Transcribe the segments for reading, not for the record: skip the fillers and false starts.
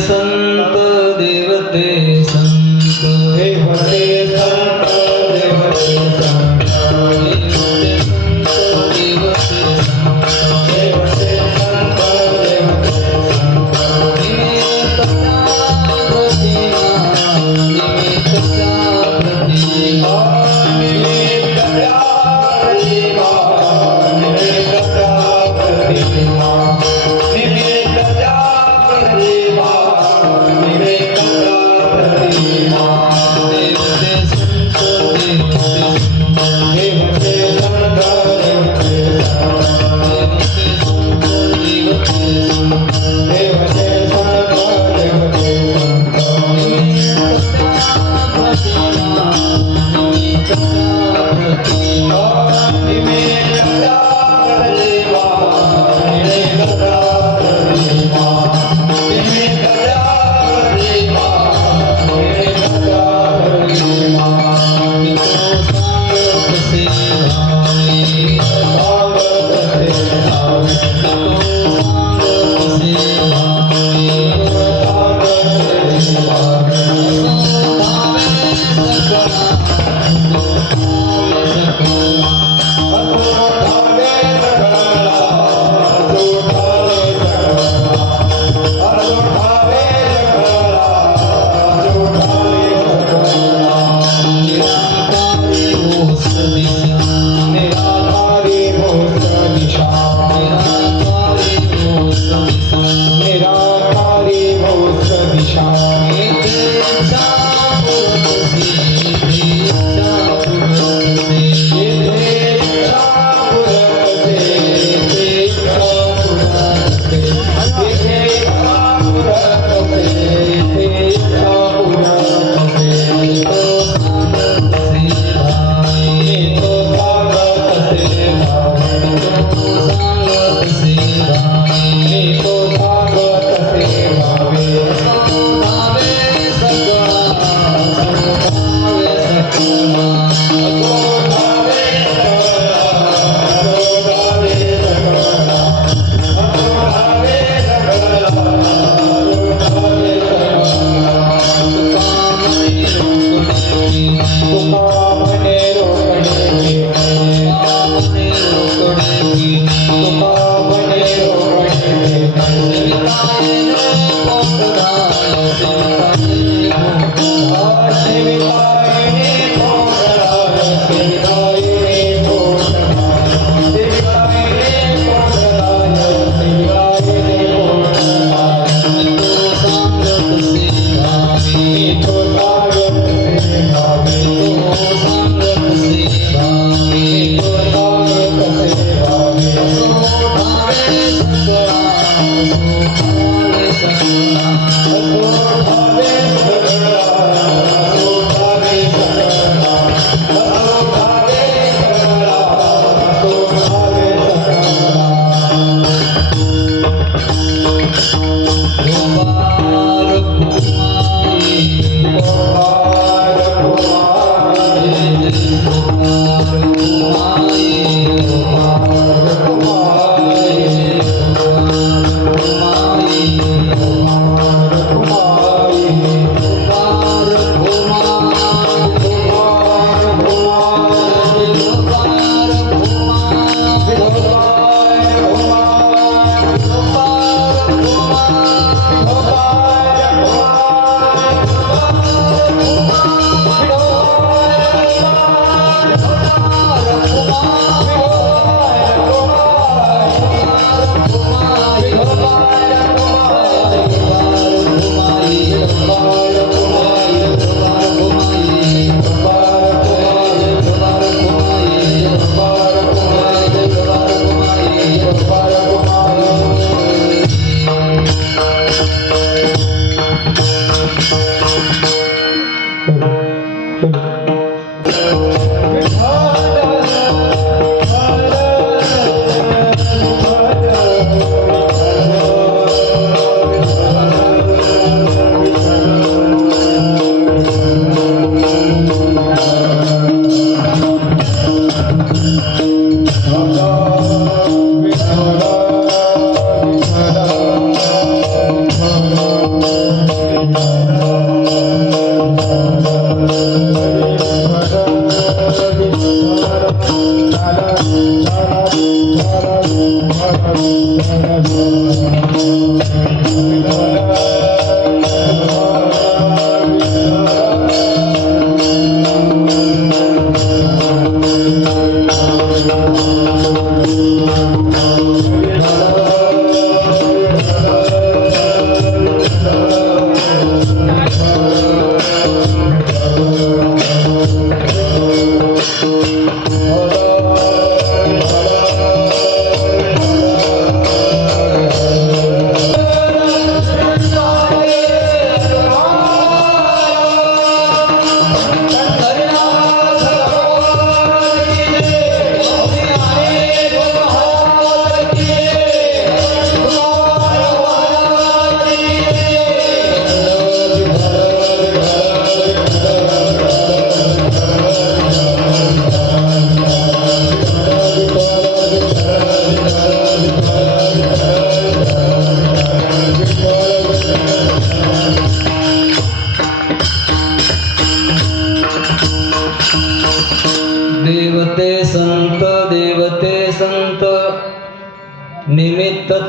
संत देवते संत हे भले संत देवते संत देवते संत हे भले संत देवते संत निमित्तच्या प्रतिमा निमित्तच्या प्रतिमा निमित्तच्या प्रतिमा निमित्तच्या प्रतिमा निमित्तच्या प्रतिमा निमित्तच्या प्रतिमा देवते संत देवते संत हे भले संत देवते संत देवते संत देवते संत हे भले संत देवते संत निमित्तच्या प्रतिमा निमित्तच्या प्रतिमा निमित्तच्या प्रतिमा निमित्तच्या प्रतिमा निमित्तच्या प्रतिमा निमित्तच्या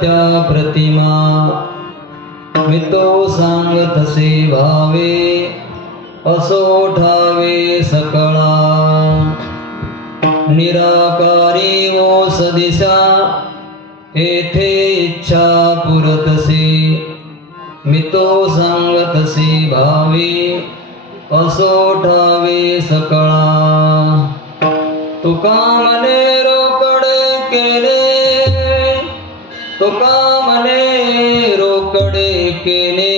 त्या प्रतिमा मी तो सांग तसे भावे असो ठावे सकळा निराकारी वो सदिशा येथे इच्छा पुरतसे मी तो सांग तसे भावे असो ठावे सकळा तुका मने रोकड केले तुका मने रोकडे केले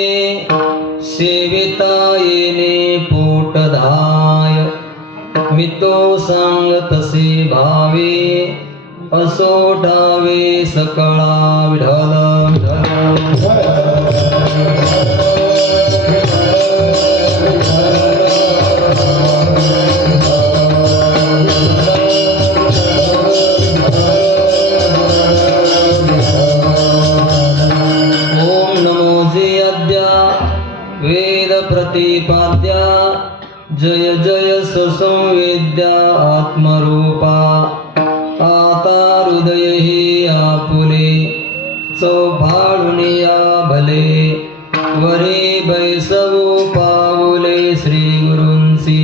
सेविता येणे पोटधाय मी तो सांग तसे भावे असो ठावे सकळा विठ्ठल ओम नमो जयद्या वेद प्रतिपाद्या जय जय संवेद्या आत्मरूपा आता हृदय ही आपुले चौफाळुनिया भले वरी बैसवू पाऊले श्री गुरूंसी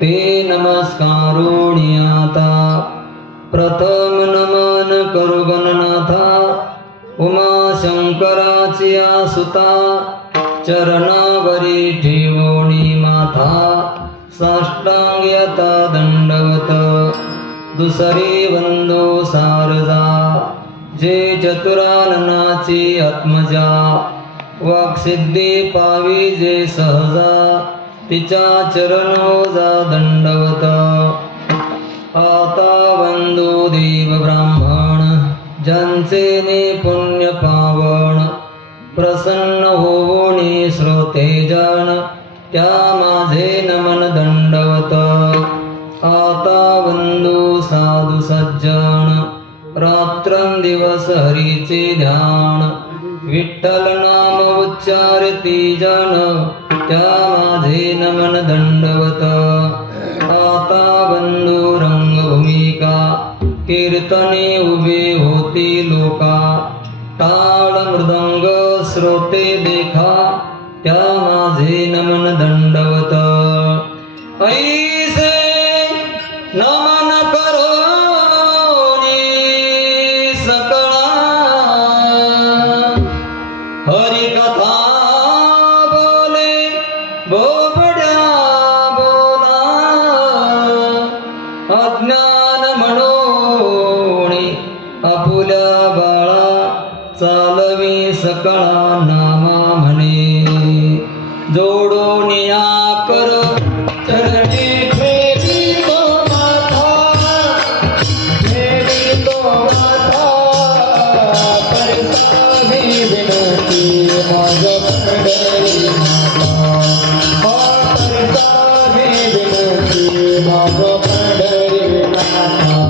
ते नमस्कारोणी आता प्रथम नमन करू गणनाथा उमा शंकराची सुता चरणावरी ठेवोणी माथा साष्टांग्यता दंडवत दुसरी वंदो सारजा जे चतुराननाची आत्मजा वाक्सिद्धी पावी जे सहजा तिच्या चरणोजा दंडवत आता वंदो देव ब्राह्मण ज्यांचे ने पुण्य पावन प्रसन्न होवोणी श्रोते जन त्या माझे नमन दंडवत आता वंदो साधु सज्जन रात्रंदिवस हरीचे ध्यान विठ्ठल नाम उच्चारती जन त्या माझे नमन दंडवत आता वंदो रंगभूमिका कीर्तने उभे होती लोका टाळ मृदंग श्रोते देखा त्या माझे नमन दंडवत ऐसे नमन करोनी सकळा हरिकथा बोले बोबड्या बोला अज्ञान म्हणोनी आपुल्या बाळा चालवी सकळा नामा म्हणे जोडून या कर चरणी ठेवी तो माथा परसावी विनंती माझ पंढरी माता परसावी विनंती माझ पंढरी माता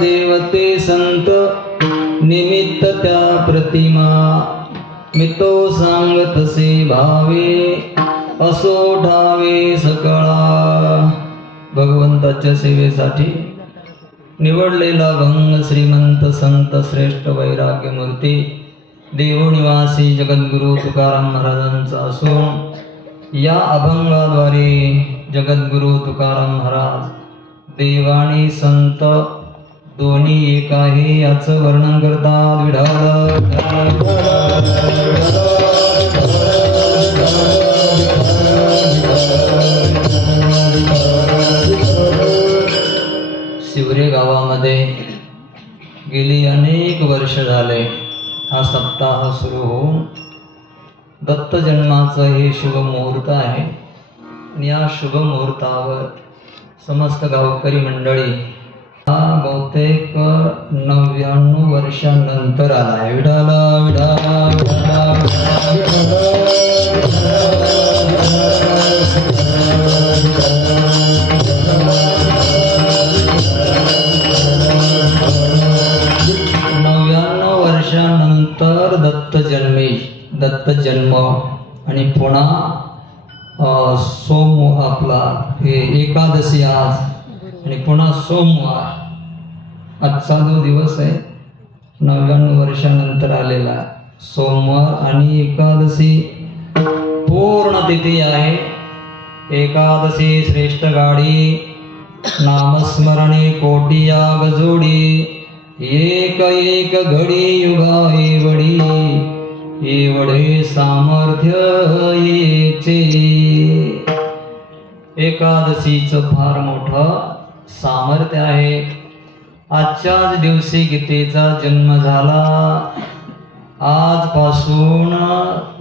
देवते संत निमित्त त्या प्रतिमा मी तो सांग तसे भावे असो ठावे सकळा भगवंताच्या सेवेसाठी निवडलेला भंग श्रीमंत संत श्रेष्ठ वैराग्यमूर्ती देवनिवासी जगद्गुरु तुकाराम महाराजांचा असून या अभंगाद्वारे जगद्गुरु तुकाराम महाराज देवाणी संत दोन्ही एक आहे याचं वर्णन करतात. विठ्ठल शिवरे गावामध्ये गेली अनेक वर्ष झाले हा सप्ताह सुरू होऊन दत्त जन्माचं हे शुभ मुहूर्त आहे. आणि या शुभ मुहूर्तावर समस्त गावकरी मंडळी हा बहुतेक 99 वर्षांनंतर आला आहे. विठाला विठाला विठाला 99 वर्षानंतर दत्त जन्म आणि पुन्हा आपला हे एकादशी आज आणि पुन्हा सोमवार आजचा जो दिवस आहे 99 वर्षानंतर आलेला सोमवार आणि एकादशी पूर्ण तिथी आहे. एकादशी श्रेष्ठ गाडी नामस्मरणे कोटी याग जोडी एक एक घडी युगा एवढे सामर्थ्य येचे. एकादशीचं फार मोठं सामर्थ्य आहे. आजच्याच दिवशी गीतेचा जन्म झाला. आजपासून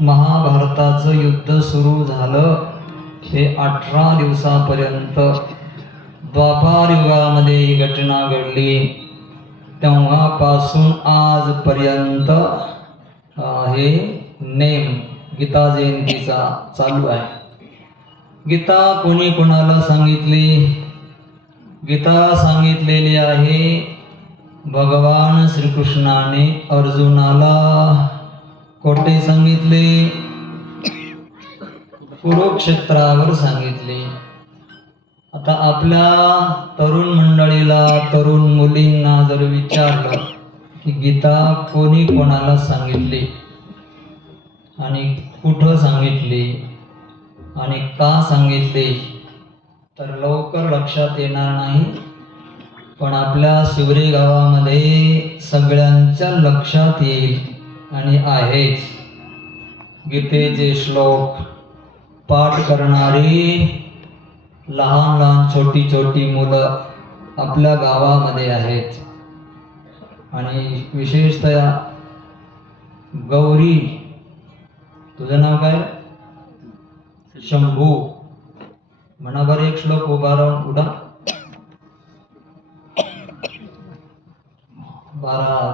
महाभारताचं युद्ध सुरू झालं. ते 18 दिवसापर्यंत द्वापार युगामध्ये ही घटना घडली. तेव्हापासून आजपर्यंत हे नेम गीता जयंतीचा चालू आहे. गीता कोणी कोणाला सांगितली? गीता सांगितलेली आहे भगवान श्रीकृष्णाने अर्जुनाला. कोठे सांगितले? कुरुक्षेत्रावर सांगितले. आता आपल्या तरुण मंडळीला, तरुण मुलींना जर विचारलं की गीता कोणी कोणाला सांगितली आणि कुठं सांगितली आणि का सांगितली तर लवकर लक्षात येणार नाही. पण आपल्या शिवरे गावामध्ये सगळ्यांच्या लक्षात येईल आणि आहेच. गीतेचे श्लोक पाठ करणारी लहान लहान छोटी मुलं आपल्या गावामध्ये आहेत. आणि विशेषतः गौरी, तुझं नाव काय? शंभू. म्हणा बरं एक श्लोक उभा राहून उडा.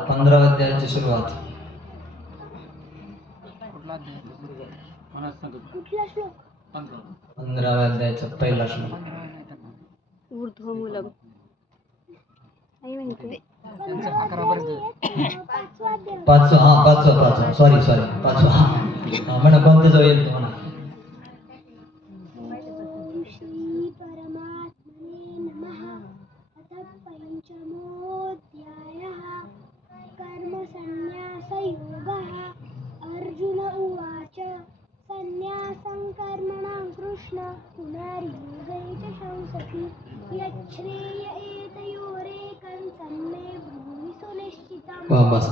15 अध्यायाची सुरुवात. 15 अध्यायाचा पहिला श्लोक. ऊर्ध्वमूलम पाचवा सॉरी पाचवा. म्हणा कोणतं जो येईल म्हणा. अर्जुन उवाच संन्यासं कर्मणां कृष्ण पुनर्योगैच शंसति यच्छ्रेय एतयोरेकं सन्मे भूमि सुनिश्चितम्. बस.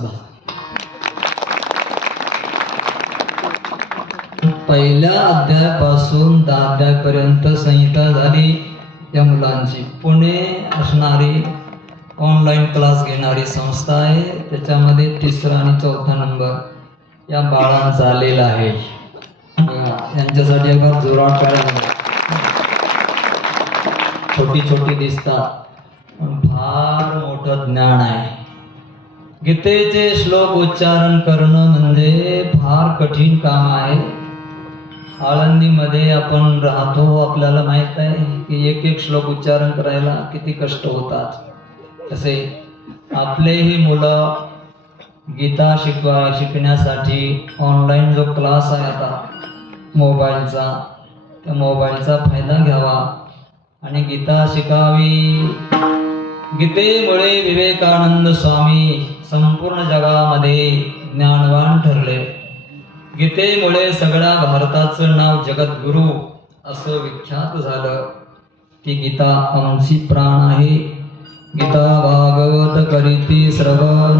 पहिल्या अध्यायापासून 10 अध्यायापर्यंत संहिता झाली या मुलांची. पुणे असणारी ऑनलाईन क्लास घेणारी संस्था आहे. त्याच्यामध्ये 3रा आणि 4था नंबर या बाळांचा आलेला आहे. यांच्यासाठी अगर जोरात करायला छोटी दिसतात पण फार मोठं ज्ञान आहे. गीतेचे श्लोक उच्चारण करणं म्हणजे फार कठीण काम आहे. आळंदीमध्ये आपण राहतो, आपल्याला माहित आहे की एक श्लोक उच्चारण करायला किती कष्ट होतात. तसे आपलेही मुलं गीता शिकण्यासाठी ऑनलाईन जो क्लास आहे आता मोबाईलचा, त्या मोबाईलचा फायदा घ्यावा आणि गीता शिकावी. गीतेमुळे विवेकानंद स्वामी संपूर्ण जगामध्ये ज्ञानवान ठरले. गीतेमुळे सगळ्या भारताचं नाव जगद्गुरू असं विख्यात झालं. ती गीता आमची प्राण आहे. गीता भागवत करीती श्रवण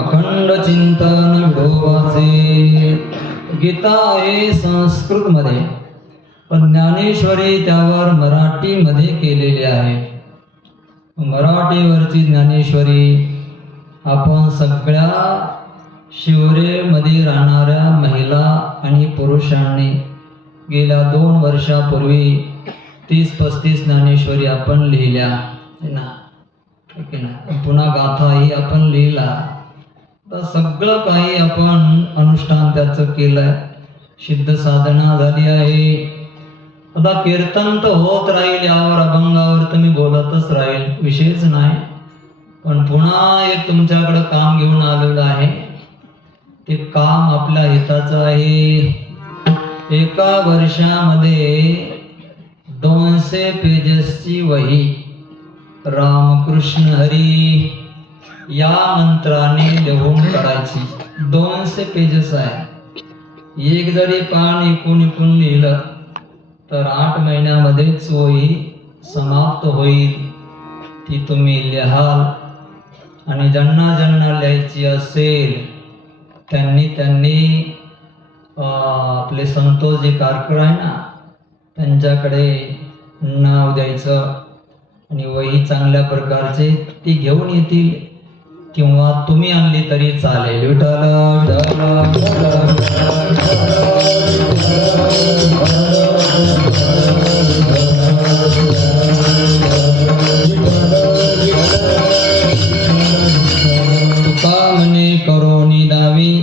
अखंड चिंतन विठोबाचे. गीता आहे संस्कृतमध्ये, पण ज्ञानेश्वरी त्यावर मराठीमध्ये केलेली आहे. मराठीवरची ज्ञानेश्वरी आपण सगळ्या शिवरेमध्ये राहणाऱ्या महिला आणि पुरुषांनी गेल्या 2 वर्षापूर्वी 30-35 ज्ञानेश्वरी आपण लिहिल्या ना, पुन्हा गाथाही आपण लिहिला. तर सगळं काही आपण अनुष्ठान त्याचं केलंय, सिद्ध साधना झाली आहे. आता कीर्तन तर होत राहील, यावर अभंगावर तर मी बोलतच राहील, विषयच नाही. पण पुन्हा एक तुमच्याकडं काम घेऊन आलेलं आहे. ते काम आपल्या हिताचं आहे. एका वर्षामध्ये 200 पेजेसची वही रामकृष्ण हरी या मंत्राने लिहून काढायची. 200 पेजेस आहे. एक जरी पान इकून लिहिलं तर 8 महिन्यामध्येच वही समाप्त होईल. ती तुम्ही लिहाल आणि ज्यांना लिहायची असेल त्यांनी आपले संतोषजी कारकर आहे ना, त्यांच्याकडे नाव द्यायचं आणि वही चांगल्या प्रकारचे ती घेऊन येतील, किंवा तुम्ही आणली तरी चालेल. विठ्ठल तुका म्हणे करोनी दावी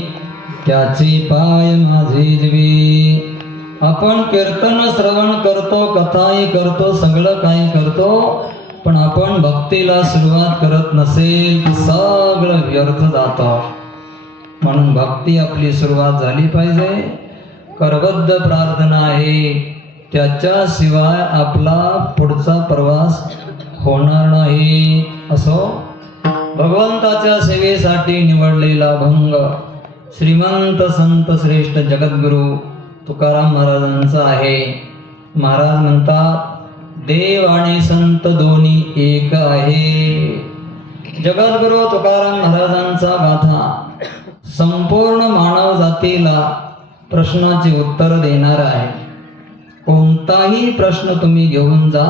त्याचे पाय माझे जीवी. आपण कीर्तन श्रवण करतो, कथाही करतो, सगळं काही करतो, पण आपण भक्तीला सुरुवात करत नसेल तर सगळं व्यर्थ जातं. म्हणून भक्ती आपली सुरुवात झाली पाहिजे. करबद्ध प्रार्थना आहे, त्याच्याशिवाय आपला पुढचा प्रवास होणार नाही. असो भगवंताच्या सेवेसाठी निवडलेला अभंग श्रीमंत संत श्रेष्ठ जगद्गुरु तुकाराम महाराजांचा आहे. महाराज म्हणतात, देव आणि संत दोन्ही एक आहे. जगद्गुरु तुकाराम महाराजांचा गाथा संपूर्ण मानव जातीला प्रश्नाचे उत्तर देणार आहे. कोणताही प्रश्न तुम्ही घेऊन जा,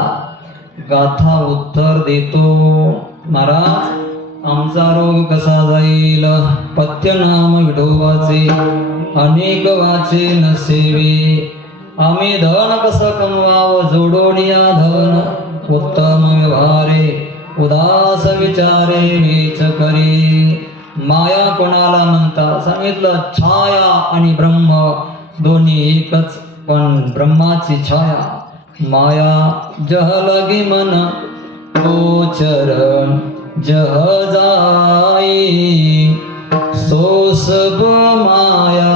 गाथा उत्तर देतो. महाराज, आमचा रोग कसा जाईल, पथ्यनाम विठोबाचे अनेक वाचे न सेवे. आम्ही धन कसं कमवावं, जोडोनिया धन उत्तम व्यवहारे, उदास विचारे वेच करे. माया कोणाला म्हणतात सांगितलं, छाया आणि ब्रह्म दोन्ही एकच, पण ब्रह्माची छाया माया. जह लगी मन तो चरण जह जाई, सो सब माया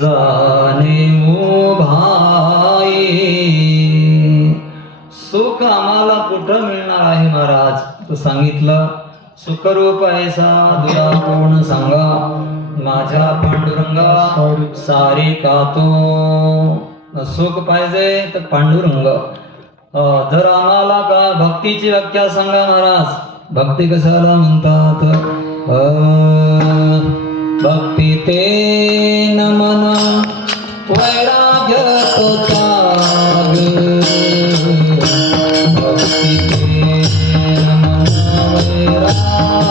जाने मो भाई. सुख आम्हाला कुठं मिळणार आहे महाराज? तर सांगितलं, सुखरूप ऐसा दुरा कोण सांगा, माझ्या पांडुरंगा सारी कातो. सुख पाहिजे तर पांडुरंग. जर आम्हाला का भक्तीची व्याख्या सांगा महाराज. भक्ती कशाला म्हणतात? भक्ती ते नमन वैराग्य तो त्याग. भक्ती ते नमन वैराग्य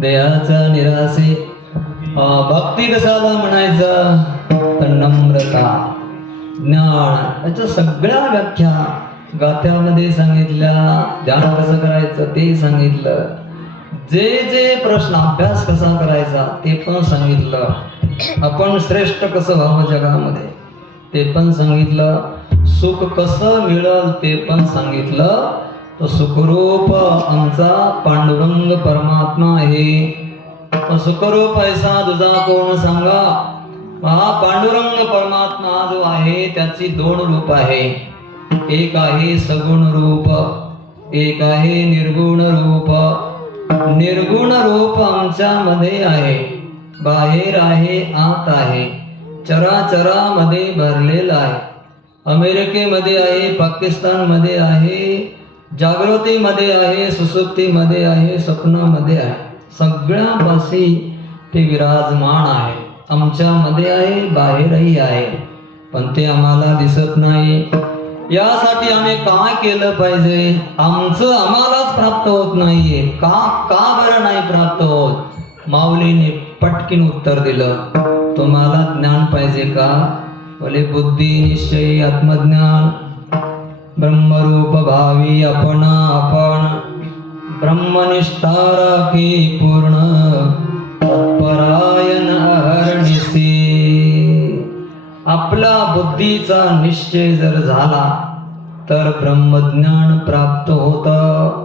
देहाचा निरासे भक्ती कशाला म्हणायचं तर नम्रता ज्ञान याच्या सगळ्या व्याख्या गाथ्यामध्ये सांगितल्या. ध्यान कसं करायचं ते सांगितलं. जे जे प्रश्न अभ्यास कसा करायचा ते पण सांगितलं. आपण श्रेष्ठ कसं व्हावं जगामध्ये ते पण सांगितलं. सुख कसं मिळेल ते पण सांगितलं. तो सुखरूप आमचा पांडुरंग परमात्मा आहे. तो सुखरूप ऐसा तुझा कोण सांगा. हा पांडुरंग परमात्मा जो आहे त्याची दोन रूप आहे. एक आहे सगुण रूप, एक आहे निर्गुण रूप. निर्गुण रूप आमच्या मध्ये आहे, बाहेर आहे, आत आहे, चराचरामध्ये भरलेला आहे. अमेरिकेमध्ये आहे, पाकिस्तानमध्ये आहे, जागृतीमध्ये आहे, सुसुप्तीमध्ये आहे, स्वप्नामध्ये आहे. सगळ्या पाशी ते विराजमान आहे. आमच्यामध्ये आहे, बाहेरही आहे, पण ते आम्हाला दिसत नाही. यासाठी आम्ही काय केलं पाहिजे? आमचं आम्हालाच प्राप्त होत नाहीये. का बरं नाही प्राप्त होत? माऊलीने पटकीन उत्तर दिलं, तुम्हाला ज्ञान पाहिजे का? बोले बुद्धी निश्चय आत्मज्ञान ब्रह्मरूप भावी आपण ब्रह्मनिष्ठा राखी पूर्ण परायण अहर्निशी. आपला बुद्धीचा निश्चय जर झाला तर ब्रह्मज्ञान प्राप्त होतं.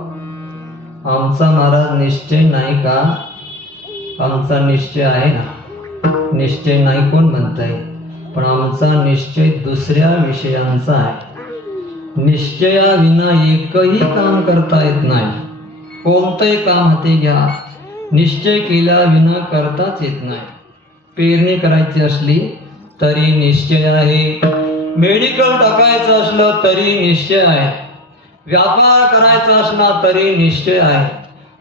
आमचा महाराज निश्चय नाही का? आमचा निश्चय आहे ना. निश्चय नाही कोण म्हणताय, पण आमचा निश्चय दुसऱ्या विषयांचा आहे. निश्चयाविना एकही काम करता येत नाही. कोणतंही काम हाती घ्या, निश्चय केल्याविना करताच येत नाही. पेरणी करायची असली तरी निश्चय आहे. मेडिकल टाकायचं असलं तरी निश्चय आहे. व्यापार करायचा असला तरी निश्चय आहे.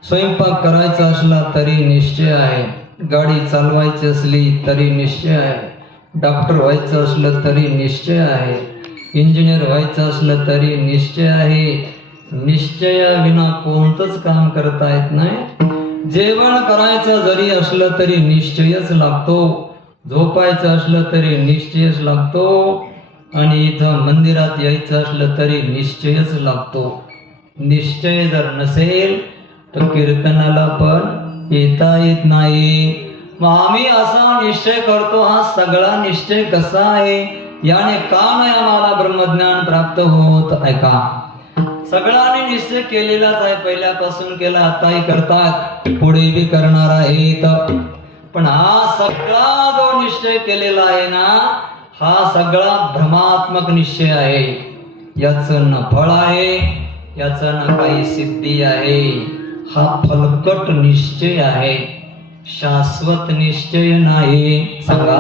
स्वयंपाक करायचा असला तरी निश्चय आहे. गाडी चालवायची असली तरी निश्चय आहे. डॉक्टर व्हायचं असलं तरी निश्चय आहे. इंजिनियर व्हायचं असलं तरी निश्चय आहे. निश्चयाविना कोणतंच काम करता येत नाही. जेवण करायचं जरी असलं तरी निश्चयच लागतो. झोपायचं असलं तरी निश्चयच लागतो. आणि इथं मंदिरात यायचं असलं तरी निश्चयच लागतो. निश्चय जर नसेल तर कीर्तनाला पण येता येत नाही. मग आम्ही असा निश्चय करतो, हा सगळा निश्चय कसा आहे? याने का नाही आम्हाला ब्रह्मज्ञान प्राप्त होत? ऐका, सगळ्यांनी निश्चय केलेलाच आहे. पहिल्यापासून केला, आताही करतात, पुढे बी करणार आहेत. पण हा सगळा जो निश्चय केलेला आहे ना, हा सगळा भ्रमात्मक निश्चय आहे. याचं न फळ आहे, याचं न काही सिद्धी आहे. हा फलकट निश्चय आहे, शाश्वत निश्चय नाही. सांगा,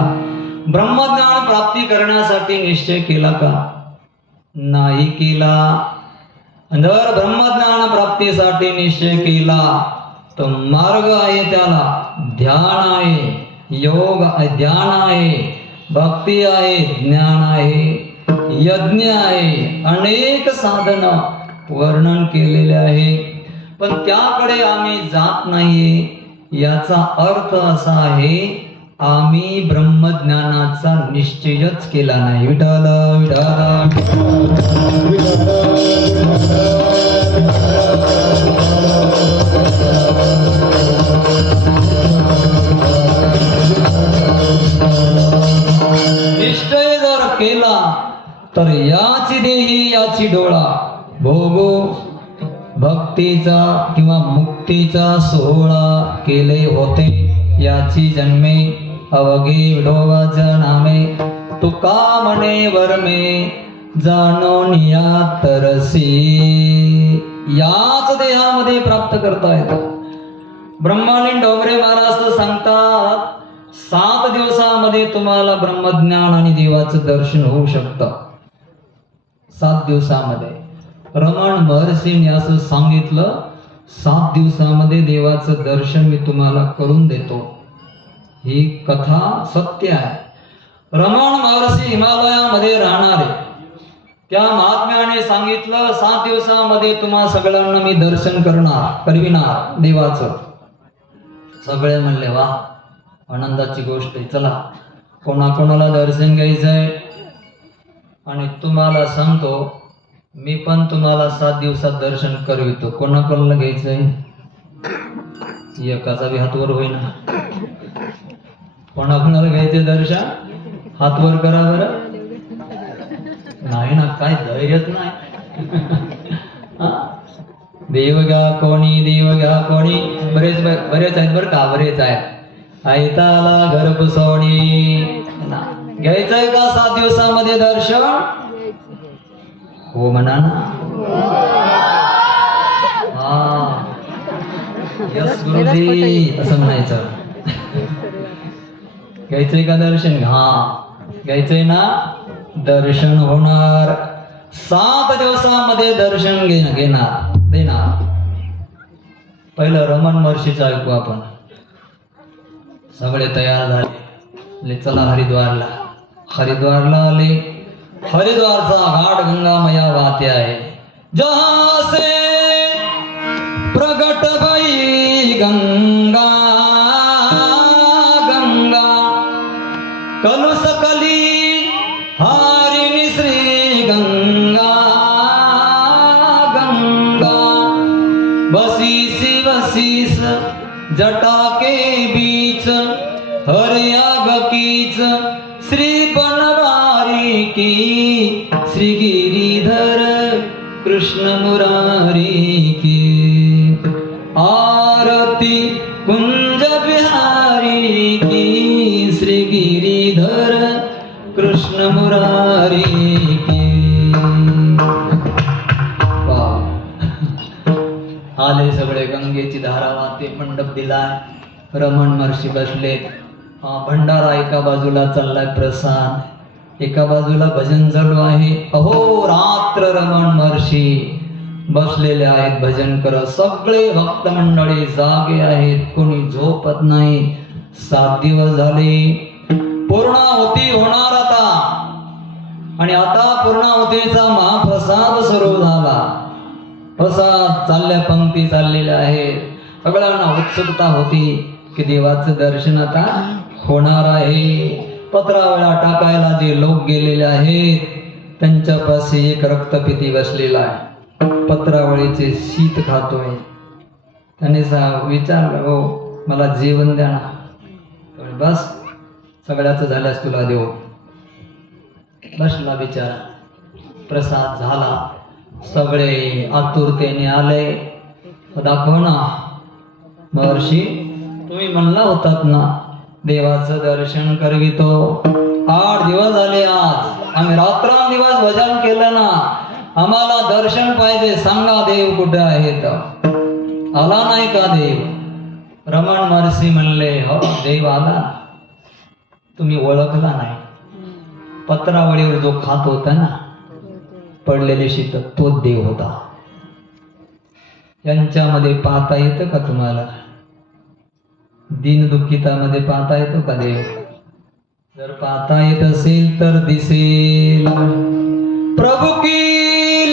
ब्रह्मज्ञान प्राप्ती करण्यासाठी निश्चय केला का? नाही केला. जर ब्रह्मज्ञान प्राप्तीसाठी निश्चय केला तर मार्ग आहे, त्याला ध्यान आहे, योग ध्यान आहे, भक्ती आहे, ज्ञान आहे, यज्ञ आहे, अनेक साधन वर्णन केलेले आहे. पण त्याकडे आम्ही जात नाहीये. याचा अर्थ असा आहे, आम्ही ब्रह्मज्ञानाचा निश्चयच केला नाही. विठ्ठल विठ्ठल तर याची देही याची डोळा भोगो भक्तीचा किंवा मुक्तीचा सोहळा केले होते याची जन्मे अवघे विठोबाच्या नामे तुका म्हणे वर्मे जाणून या तरसी याच देहामध्ये प्राप्त करता येतं. ब्रह्मालीन डोंगरे महाराज तर सांगतात 7 दिवसामध्ये तुम्हाला ब्रह्मज्ञान आणि देवाचं दर्शन होऊ शकतं. 7 दिवसामध्ये रमण महर्षींनी असं सांगितलं, 7 दिवसामध्ये देवाचं दर्शन मी तुम्हाला करून देतो. ही कथा सत्य आहे. रमण महर्षी हिमालयामध्ये राहणारे त्या महात्म्याने सांगितलं 7 दिवसामध्ये तुम्हा सगळ्यांना मी दर्शन करविणार देवाचं. सगळे म्हणले वा आनंदाची गोष्ट आहे, चला कोणाकोणाला दर्शन घ्यायचंय. आणि तुम्हाला सांगतो मी पण तुम्हाला 7 दिवसात दर्शन करवितो. कोणाकोणाला घ्यायचंय? एकाचा बी हातवर होईना. कोणाकोणाला घ्यायचे दर्शन? हातवर करा बरं. नाही ना, काय धैर्यच नाही. देव घ्या कोणी, देव घ्या कोणी. बरेच आहेत बरं का, बरेच आहेत. ऐताला घर पुसवणी. घ्यायचंय का 7 दिवसामध्ये दर्शन? हो म्हणा ना. हा यस गुरुजी असं म्हणायचं. घ्यायचंय का दर्शन? हा घ्यायचंय ना, दर्शन होणार. 7 दिवसामध्ये दर्शन देणार. पहिलं रमण महर्षीचं ऐकू आपण. सगळे तयार झाले, चला हरिद्वारला आले. हरिद्वारचा घाट गंगामया वाहते आहे. जहाँ से प्रगट भई गंगा कलुष कली हारिणी श्री गंगा बसीस जटा के बीच हरियाग कीच श्री बनवारी की श्री गिरिधर कृष्ण मुरारी की आरती कुंज बिहारी की श्री गिरिधर कृष्ण मुरारी की. आले सगळे, गंगेची धारा वाहते, मंडप दिलाय, रमण महर्षी बसलेत. भंडारा एका बाजूला चाललाय, प्रसाद एका बाजूला, भजन चालू आहे. अहो रात्र रमण महर्षी बसलेले आहेत भजन करत. सगळे भक्त मंडळी जागे आहेत, कोणी झोपत नाही. 7 दिवस झाले, पूर्णाहुती होणार आता. आणि आता पूर्णाहुतीचा महाप्रसाद सुरू झाला. प्रसाद चालल्या, पंक्ती चाललेल्या आहेत. सगळ्यांना उत्सुकता होती की देवाचं दर्शन आता होणार आहे. पत्रावळ्या टाकायला जे लोक गेलेले आहेत त्यांच्यापाशी एक रक्तपिती बसलेला आहे, पत्रावळीचे शीत खातोय. त्याने विचारलं, हो मला जेवण द्या ना. बस सगळ्याच झाल्यास तुला देऊ. बसला बिचारा. प्रसाद झाला, सगळे आतुरतेने आले. दाखव ना महर्षी, तुम्ही म्हणला होतात ना देवाचं दर्शन करवितो. 8 दिवस झाले, आज आम्ही रात्रंदिवस भजन केलं ना, आम्हाला दर्शन पाहिजे. सांगा देव कुठे आहेत? आला नाही का देव? रमण महर्षी म्हणले, हो देव आला, तुम्ही ओळखला नाही. पत्रावळीवर जो खात होता ना पडलेले शीत, तोच देव होता. यांच्यामध्ये पाहता येतं का तुम्हाला? दीनदुःखितामध्ये पाहता येतो का देव? जर पाहता येत असेल तर दिसेल. प्रभु की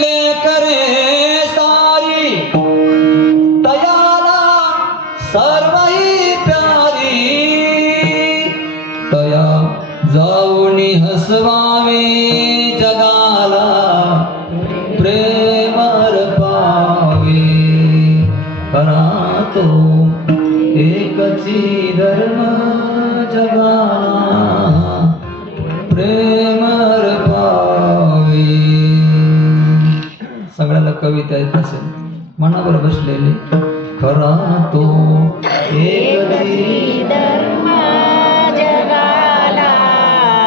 ले करे सारी तयाला सर्वही प्यारी, तया जाऊनी हसवावे जगाला प्रेमर पावे. करा तो एकची धर्म जगाला प्रेमर पावे. कविता आहेत असे मनावर बसलेले. खरा तो एक धर्म जगाला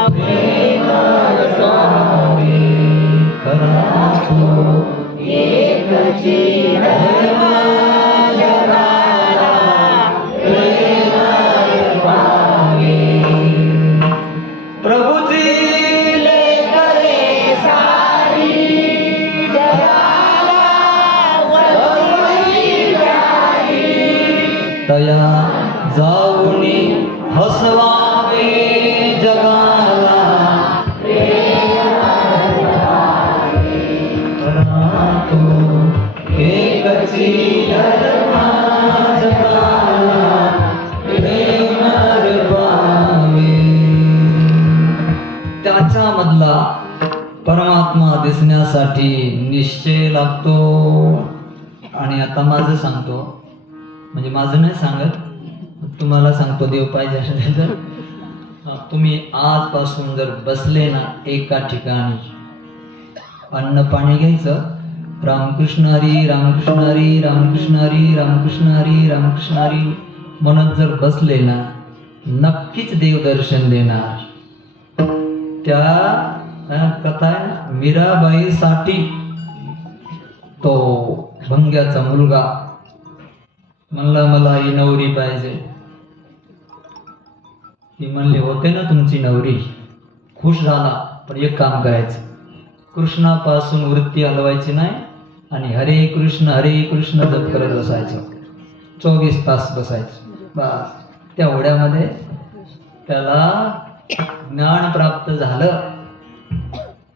प्रेम स्वामी. खरा तो एकची धर्म जगाला प्रेम स्वामी. प्रभूची लेकरे सारी जगाला वरवी जाई. तया जाऊनी हसवावे जगाला. खरा तो एकची धर्म जगाला प्रेम अर्पावे. त्याच्यामधला परमात्मा दिसण्यासाठी निश्चय लागतो. आणि आता माझं सांगतो, म्हणजे माझं नाही सांगत, तुम्हाला सांगतो देव पाहिजे असेल तर. तुम्ही आजपासून जर बसले ना एका ठिकाणी, अन्न पाणी घ्यायचं, रामकृष्ण हरी रामकृष्ण हरी रामकृष्ण हरी रामकृष्ण हरी रामकृष्ण हरी म्हणत जर बसले ना, नक्कीच देव दर्शन देणार. त्या कथा आहे ना, मीराबाईसाठी तो भंग्याचा मुलगा म्हणला मला ही नवरी पाहिजे. ती म्हणली होते ना तुमची नवरी. खुश झाला, पण एक काम करायचं, कृष्णापासून वृत्ती हलवायची नाही आणि हरे कृष्ण जप करत बसायचं. 24 तास बसायचं. बस त्या ओढ्यामध्ये त्याला ज्ञान प्राप्त झालं.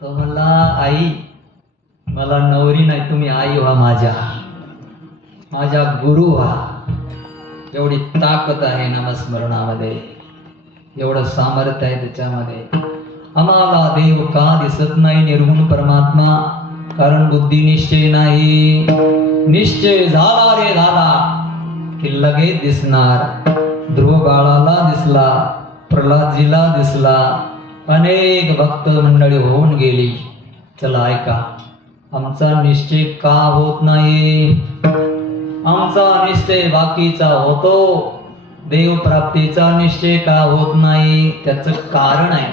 तो म्हणला आई मला नवरी नाही, तुम्ही आई व्हा, माझ्या गुरु व्हा. एवढी ताकद आहे नामस्मरणामध्ये, एवढं सामर्थ्य आहे त्याच्यामध्ये. आम्हाला देव का दिसत नाही निर्गुण परमात्मा? कारण बुद्धी निश्चय नाही. निश्चय झाला रे झाला की लगेच दिसणार. ध्रुव बाळाला दिसला, प्रल्हादजीला दिसला, अनेक भक्त मंडळी होऊन गेली. चला ऐका, आमचा निश्चय का होत नाही? आमचा निश्चय बाकीचा होतो, देव प्राप्तीचा निश्चय का होत नाही? त्याचं कारण आहे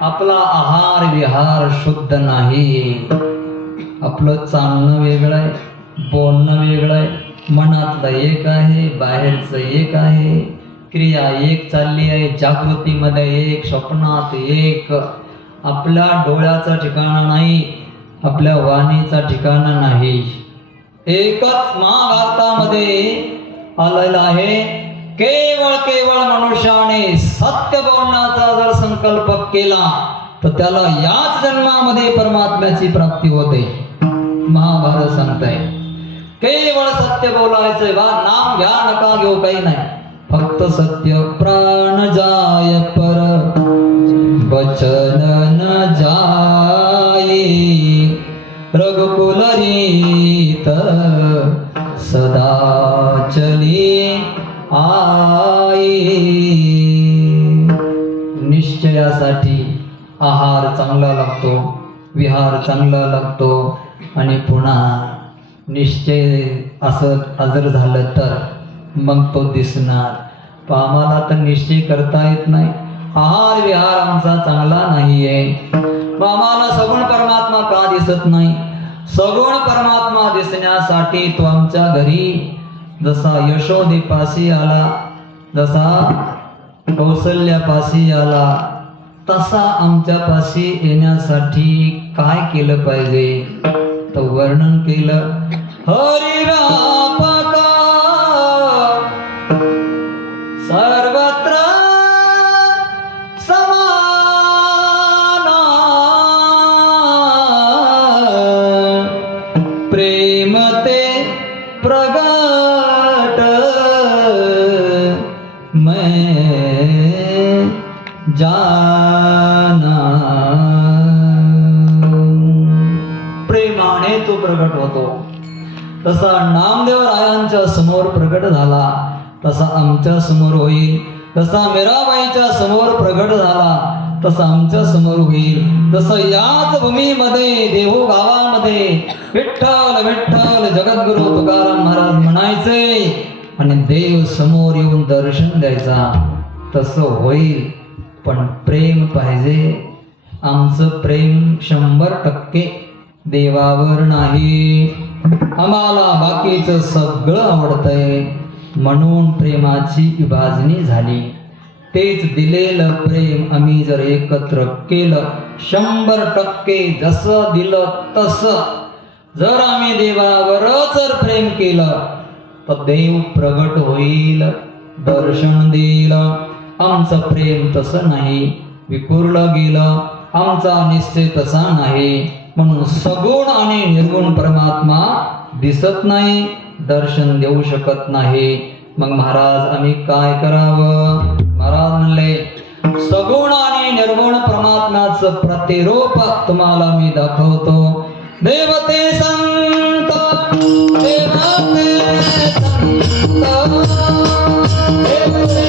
आपला आहार विहार शुद्ध नाही. आपलं चालणं वेगळं आहे, बोलणं वेगळं आहे, मनातलं एक आहे, बाहेरचं एक आहे, क्रिया एक चालली आहे, जागृतीमध्ये एक, स्वप्नात एक. आपल्या डोळ्याचा ठिकाणा नाही, आपल्या वाणीचा ठिकाणा नाही. एकच महाभारतामध्ये आलेलं आहे, केवळ मनुष्याने सत्य बोलण्याचा जर संकल्प केला तर त्याला याच जन्मामध्ये परमात्म्याची प्राप्ती होते. महाभारत सांगताय केवळ सत्य बोलायचंय बा, नाम घ्या नका घेऊ, काही नाही, फक्त सत्य. प्राण जाय पर वचन न जाई, रघुकुल रीत सदा चली आई. निश्चयासाठी आहार चांगला लागतो, विहार चांगला लागतो, आणि पुन्हा निश्चय असं जर झालं तर मग तो दिसणार. पण आम्हाला तर निश्चय करता येत नाही, आहार विहार आमचा चांगला नाहीये. मग आम्हाला सगुण परमात्मा का दिसत नाही? सगुण परमात्मा दिसण्यासाठी तो आमच्या घरी जसा यशोदेपाशी आला, जसा कौशल्यापाशी आला, तसा आमच्यापाशी येण्यासाठी काय केलं पाहिजे? तर वर्णन केलं, हरी व्यापक सर्वत्र प्रेम ते प्रगट मैं जाना. प्रेमाने तो प्रगट होतो. तसा नामदेवरायांच्या समोर प्रगट झाला, तसा आमच्या समोर होईल. तसा मीराबाईच्या समोर प्रगट झाला, तसं आमच्या समोर होईल. जसं याच भूमीमध्ये देहू गावामध्ये विठ्ठल विठ्ठल जगद्गुरु तुकाराम महाराज म्हणायचे आणि देव समोर येऊन दर्शन द्यायचा, तसं होईल. पण प्रेम पाहिजे. आमचं प्रेम 100% देवावर नाही. आम्हाला बाकीचं सगळं आवडतंय म्हणून प्रेमाची विभाजनी झाली. तेच दिलेलं प्रेम आम्ही जर एकत्र केलं 100% जसं दिलं तसं, जर आम्ही देवावरच जर प्रेम केलं तर देव प्रगट होईल, दर्शन देईल. आमचं प्रेम तसं नाही, विखुरलं गेलं. आमचा निश्चय तसा नाही, म्हणून सगुण आणि निर्गुण परमात्मा दिसत नाही, दर्शन देऊ शकत नाही. मग महाराज आम्ही काय करावं? महाराज म्हणले सगुण आणि निर्गुण परमात्म्याचं प्रतिरूप तुम्हाला मी दाखवतो. देवते संत देवते संत देवते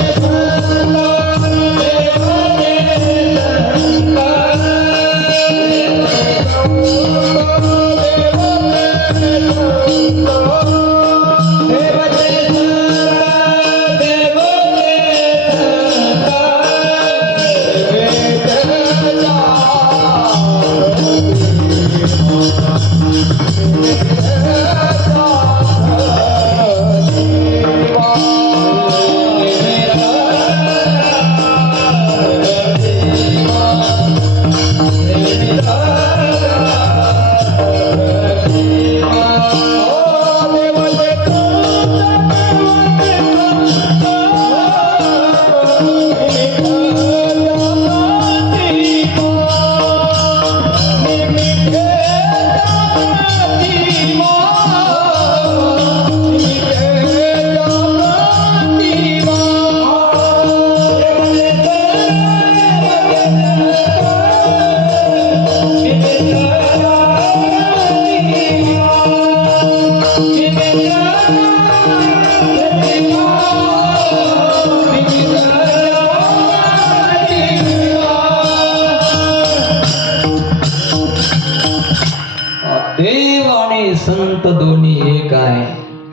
देव आणि संत दोन्ही एक आहे.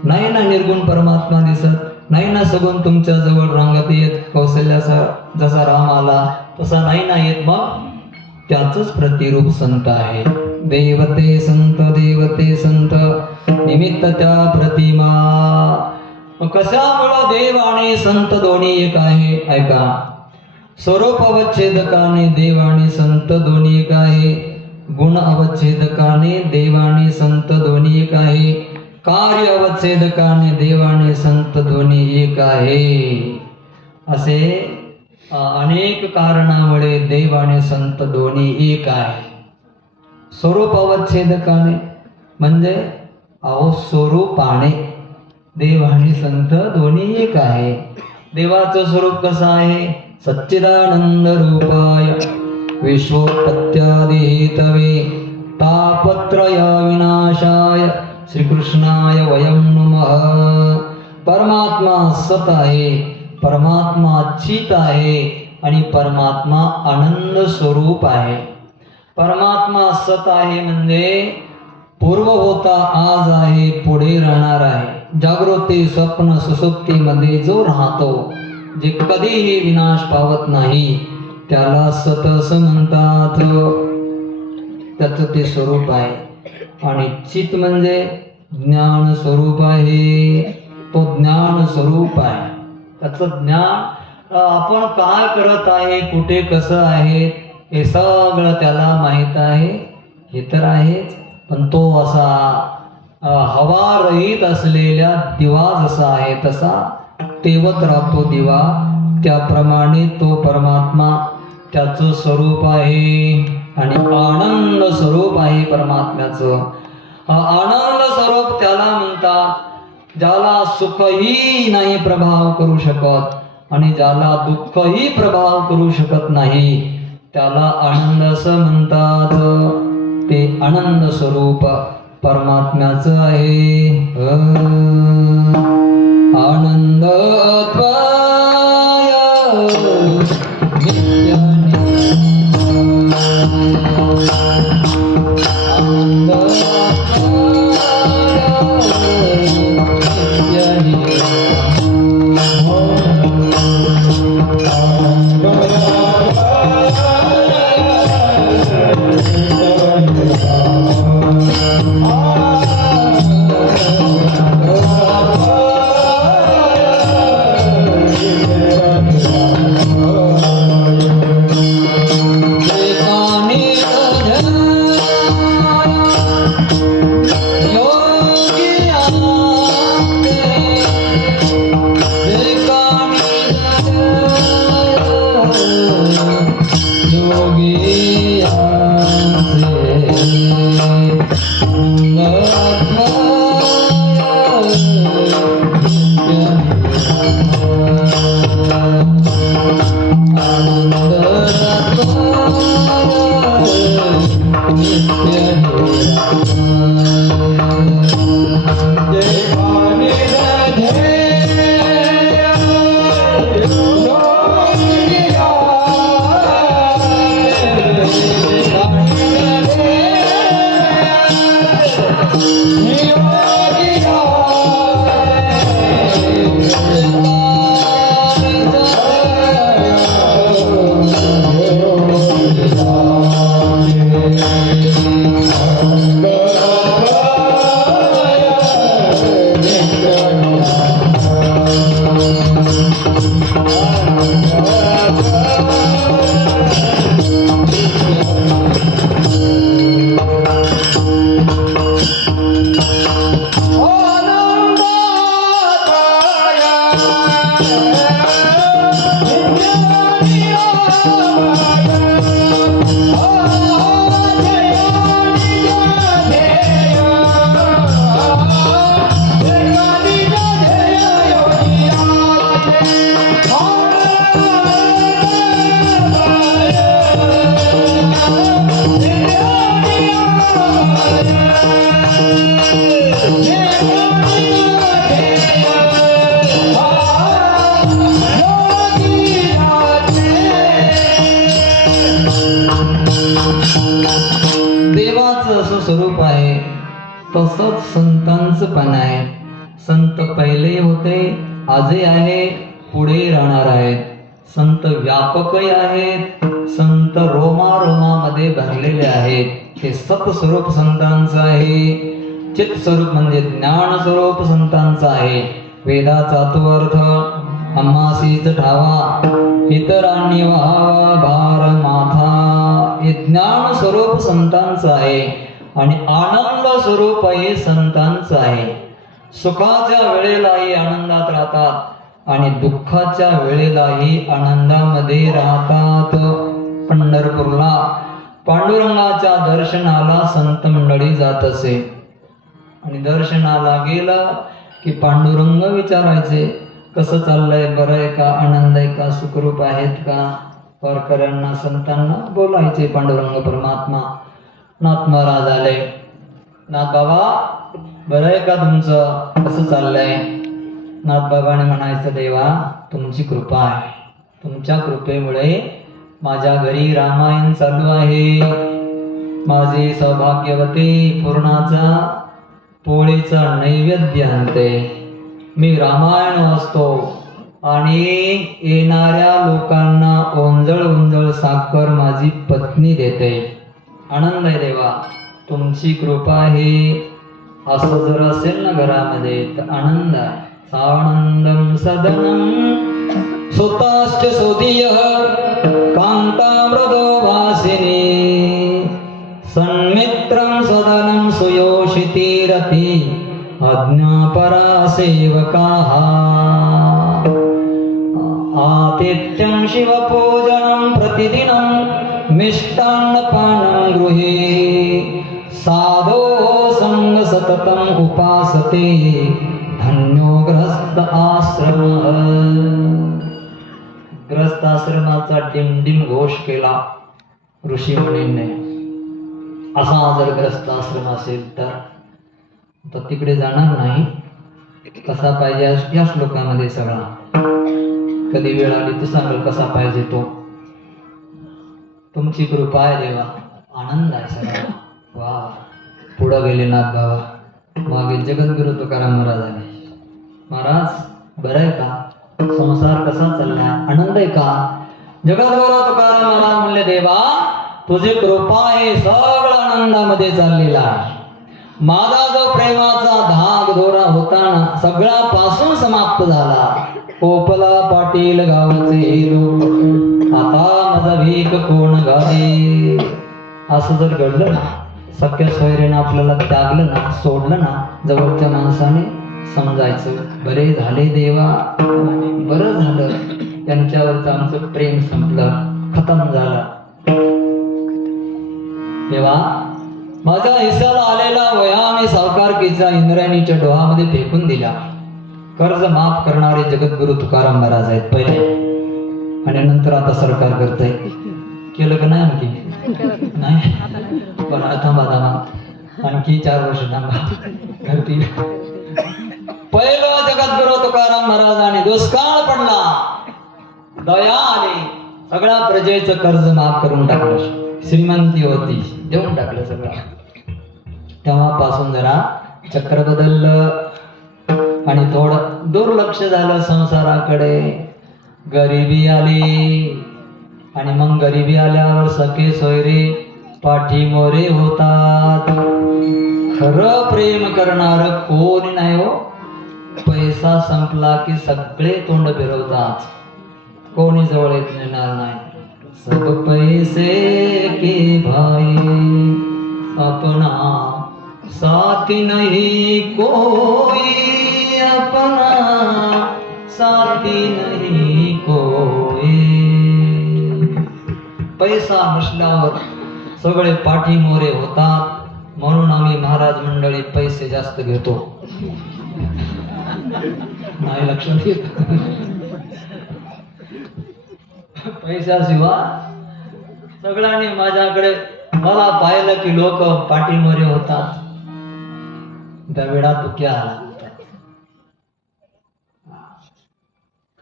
नाही ना निर्गुण परमात्मा दिसत, नाही ना सगुण तुमच्या जवळ रांगत येत, कौशल्याचा जसा राम आला तसा नाही ना येत. मग त्याच प्रतिरूप संत आहे. देवते संत निमित्त त्या प्रतिमा. मग कशामुळं देव आणि संत दोन्ही एक आहे? ऐका, स्वरूप अवच्छेदकाने देव आणि संत दोन्ही एक आहे. गुण अवच्छेदकाने देव आणि संत दोन्ही एक आहे. कार्य अवच्छेदकाने देव आणि संत दोन्ही एक आहे. असे अनेक कारणामुळे देव आणि संत दोन्ही एक आहे. स्वरूप अवच्छेदकाने म्हणजे स्वरूपाने देव आणि संत दोन्ही एक आहे. देवाचं स्वरूप कसं आहे? सच्चिदानंद रूपाय विश्वोत्पत्त्यादि हेतवे तापत्रय विनाशाय श्रीकृष्णाय वयं नमः. परमात्मा सत आहे, परमात्मा चित आहे आणि परमात्मा आनंद स्वरूप आहे. परमात्मा सत आहे म्हणजे पूर्व होता, आज आहे, पुढे राहणार आहे. जागृती स्वप्न सुसुप्तीमध्ये जो राहतो, जे कधीही विनाश पावत नाही, त्याला सत असं म्हणतात. त्याचं ते स्वरूप आहे. आणि चित म्हणजे ज्ञान स्वरूप आहे, तो ज्ञान स्वरूप आहे. त्याचं ज्ञान आपण काय करत आहे, कुठे कसं आहे हे सगळं त्याला माहीत आहे. हे तर आहेच, पण तो असा हवा रहित असलेल्या दिवा जसा आहे तसा तेवत राहतो दिवा. त्याप्रमाणे तो परमात्मा त्याचं स्वरूप आहे आणि आनंद स्वरूप आहे परमात्म्याचं. आनंद स्वरूप त्याला म्हणतात ज्याला सुखही नाही प्रभाव करू शकत आणि ज्याला दुःखही प्रभाव करू शकत नाही, त्याला आनंद असं म्हणतात. ते आनंद स्वरूप परमात्म्याचं आहे. आनंद त्वाय नित्यानि योगी देवाचं असं स्वरूप आहे, तसंच संतांचं पण आहे. संत पहिले होते, आजही आहे, पुढेही राहणार आहेत. संत व्यापकही आहेत, संत रोमारोमामध्ये भरलेले आहेत. हे सतस्वरूप संतांचं आहे. चित स्वरूप म्हणजे ज्ञान स्वरूप संतांचं आहे. वेदाचा तो अर्थ आम्हासीच ठावा, इतरांनी व्हावा भार माथा. हे ज्ञान स्वरूप संतांचं आहे आणि आनंद स्वरूप हे संतांचं आहे. सुखाच्या वेळेलाही आनंदात राहतात आणि दुःखाच्या वेळेलाही आनंदामध्ये राहतात. पंढरपूरला पांडुरंगाच्या दर्शनाला संत मंडळी जात असे आणि दर्शनाला गेलं की पांडुरंग विचारायचे, कसं चाललंय, बरं आहे का, आनंद आहे का, सुखरूप आहेत का. वारकऱ्यांना संतांना बोलायचे पांडुरंग परमात्मा. नाथ महाराज आले, नाथ बाबा बरं आहे का तुमचं, कसं चाललंय. नाथ बाबाने म्हणायचं, देवा तुमची कृपा आहे, तुमच्या कृपेमुळे माझ्या घरी रामायण चालू आहे. माझे सौभाग्यवती पूर्णाचा पोळीचा नैवेद्य आणते. मी रामायण वाचतो आणि येणाऱ्या लोकांना ओंजळ ओंजळ साखर माझी पत्नी देते. आनंद आहे देवा, तुमची कृपा आहे. असं जर असेल ना घरामध्ये तर आनंद आहे. सानंदम सदनम सुताश्च सुधियः कांतामृतो वासिनी सन्मित्रं सदनं सुयोषितिरति अज्ञापरा सेवकाः. आतिथ्यं शिवपूजनं प्रतिदिनं मिष्टान्नपानं गृहे साधो संग सततम् उपासते धन्यो ग्रस्त आश्रमः. ग्रस्त आश्रमाचा डिमडिम घोष केला ऋषी मुनींनी. असा जर ग्रस्त आश्रम असेल तर तिकडे जाणार नाही. कसा पाहिजे या श्लोकामध्ये सगळा, कधी वेळ आली तर सांगेल कसा पाहिजे तो. तुमची कृपा आहे देवा, आनंद आहे सगळा. वा, पुढं गेले नाथ बाबा. मागे जगद्गुरु तुकाराम महाराज आले. महाराज बरं आहे का, संसार कसा चाललाय, आनंद आहे का. जगद्गुरु तुकाराम महाराज म्हणले, देवा तुझी कृपा आहे, सगळं आनंदामध्ये चाललेला आहे. माझा जो प्रेमाचा धाग दोरा होता ना, सगळा पासून समाप्त झाला. कोपला पाटील गावचे लोक, आता माझा भीक कोण गावे. असं जर घडलं ना, सख्या सोयरीनं आपल्याला त्यागलं ना, सोडलं ना, जवळच्या माणसाने समजायचं. बरे झाले देवा, बरं झालं, त्यांच्यावरचं आमचं प्रेम संपलं, खतम झालं. तेव्हा माझ्या हिस्साला आलेला वह्या मी सावकारकीचा इंद्रायणीच्या डोहामध्ये फेकून दिला. कर्ज माफ करणारे जगद्गुरु तुकाराम महाराज आहेत पहिले, आणि नंतर आता सरकार करतंय. केलं का नाही आणखी? नाही, पण थांबा, आणखी 4 वर्ष थांबा, करतील. पहिलं जगद्गुरु तुकाराम महाराजांनी दुष्काळ पडला, दया आली, सगळ्या प्रजेचं कर्ज माफ करून टाकलं. श्रीमंती होती, देऊन टाकलं सगळं. तेव्हापासून जरा चक्र बदललं आणि थोडं दुर्लक्ष झालं संसाराकडे. गरिबी आली, आणि मग गरिबी आल्यावर सखे सोयरे पाठीमोरे होतात. खरं प्रेम करणार कोणी नाही हो. पैसा संपला की सगळे तोंड फिरवतात, कोणी जवळ येणार नाही. सब पैसे के भाई अपना साथी नहीं कोई, अपना साथी नहीं कोई. पैसा नसल्यावर सगळे पाठीमोरे होतात, म्हणून आम्ही महाराज मंडळी पैसे जास्त घेतो. नाही लक्षात येत. पैशाशिवाय सगळ्यांनी माझ्याकडे, मला पाहिलं की लोक पाठीमोरे होतात. दवेडा तू क्या आला,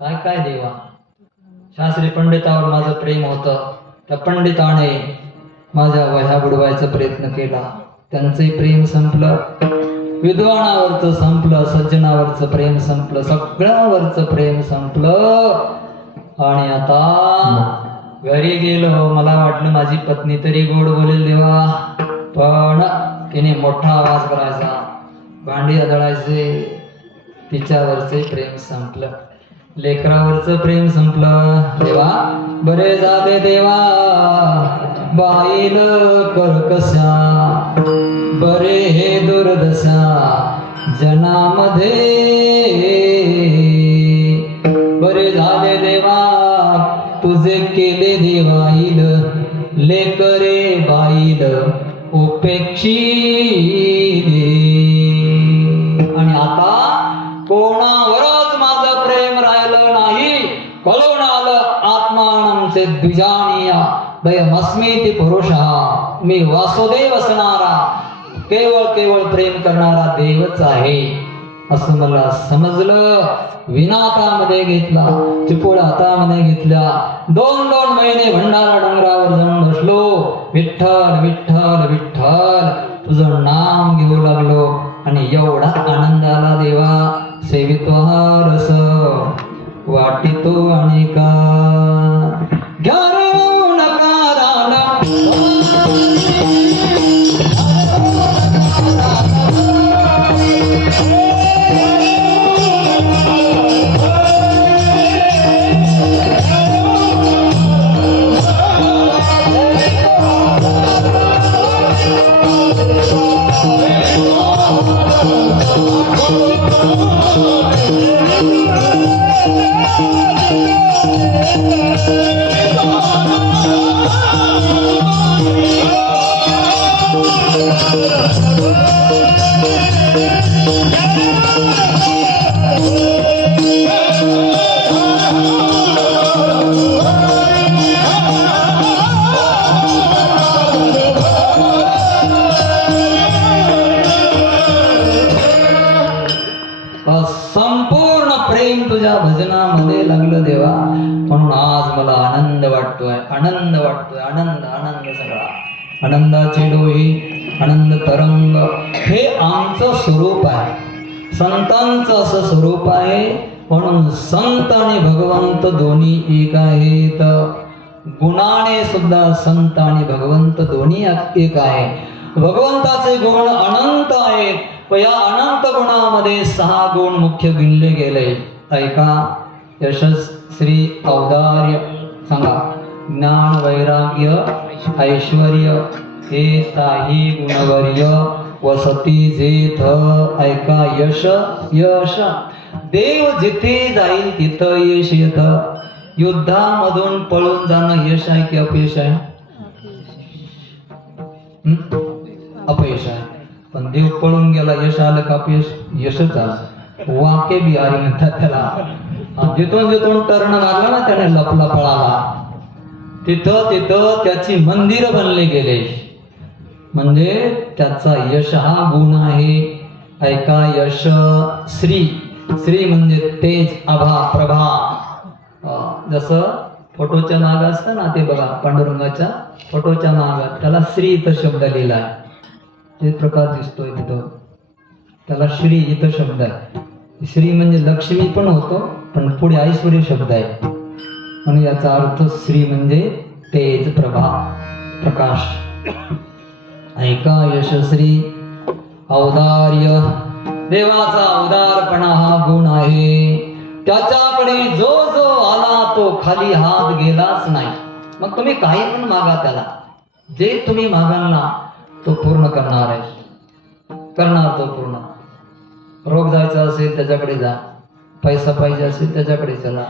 काय काय देवा. शास्त्री पंडितावर माझं प्रेम होतं, त्या पंडिताने माझ्या वह्या बुडवायचा प्रयत्न केला, त्यांचंही प्रेम संपलं. विद्वानावरचं संपलं, सज्जनावरचं प्रेम संपलं, सगळ्यावरचं प्रेम संपलं. आणि आता घरी गेलो, मला वाटलं माझी पत्नी तरी गोड बोलेल देवा, पण तिने मोठा आवाज करायचा, भांडी आदळायचे. तिच्यावरचे प्रेम संपलं, लेकरावरचं प्रेम संपलं. देवा बरे झाले देवा, बाईल कर्कशा, बरे हे दुर्दशा जनामध्ये. बरे झाले देवा, तुझे केले देवाईल, लेकरे बाईल उपेक्षिले. आणि आता कोणावरच माझं प्रेम राहिलं नाही. कळून आलं आत्मानंचे द्विजानीया दयमस्मीति पुरुषः, मी वासुदेव असणारा, केवळ प्रेम करणारा देवच आहे असं मला समजलं. विना हातामध्ये घेतला, चिपोळ्या हातामध्ये घेतल्या. 2 महिने भंडारा डोंगरावर जाऊन बसलो. विठ्ठल विठ्ठल विठ्ठल तुझं नाम घेऊ लागलो, आणि एवढा आनंद आला देवा. सेवितो हा रस वाटितो आणि का घ्यारू नका राणा. संपूर्ण प्रेम तुझ्या भजनामध्ये लागलं देवा. म्हणून आज मला आनंद वाटतोय, आनंद वाटतोय, आनंद आनंद सगळा. आनंदाचे डोळे, आनंद तरंग, हे आमचं स्वरूप आहे. संतांचं असं स्वरूप आहे. म्हणून संत आणि भगवंत दोन्ही एक आहेत. गुणाने सुद्धा संत आणि भगवंत दोन्ही एक आहे. भगवंताचे गुण अनंत आहेत, पण या अनंत गुणामध्ये 6 गुण मुख्य गिनले गेले. ऐका. यशस्, श्री, औदार्य, सांगा, ज्ञान, वैराग्य, ऐश्वर्य, हे 6 गुणवर्य वसती जेथ ऐका यश यश देव जिथे जाईल तिथं यश येत. युद्धामधून पळून जाणं यश आहे की अपयश आहे? अपयश आहे. पण देव पळून गेला, यश आलं का अपयश? यशच आलं. वाके बिहारी म्हणतात त्याला. जिथून जिथून टर्न मारला ना त्याने, लपला पळाला, तिथं तिथं त्याची मंदिर बनले गेले. म्हणजे त्याचा यश हा गुण आहे. ऐका यश श्री. श्री म्हणजे तेज, आभा, प्रभा. जसं फोटोच्या माग असतं ना, ते बघा पांडुरंगाच्या फोटोच्या माग त्याला श्री इथं शब्द लिहिला आहे. ते प्रकार दिसतोय तिथं, त्याला श्री इथं शब्द आहे. श्री म्हणजे लक्ष्मी पण होतो, पण पुढे ऐश्वर्य शब्द आहे. म्हणून याचा अर्थ श्री म्हणजे तेज, प्रभा, प्रकाश. ऐका यशश्री. औदार्य. देवाचा उदारपणा हा गुण आहे. त्याच्याकडे जो जो आला तो खाली हात गेलाच नाही. मग तुम्ही काही पण मागा त्याला, जे तुम्ही मागाल ना तो पूर्ण करणार आहे. करणार तो पूर्ण. रोग जायचा असेल त्याच्याकडे जा, पैसा पाहिजे असेल त्याच्याकडे चला,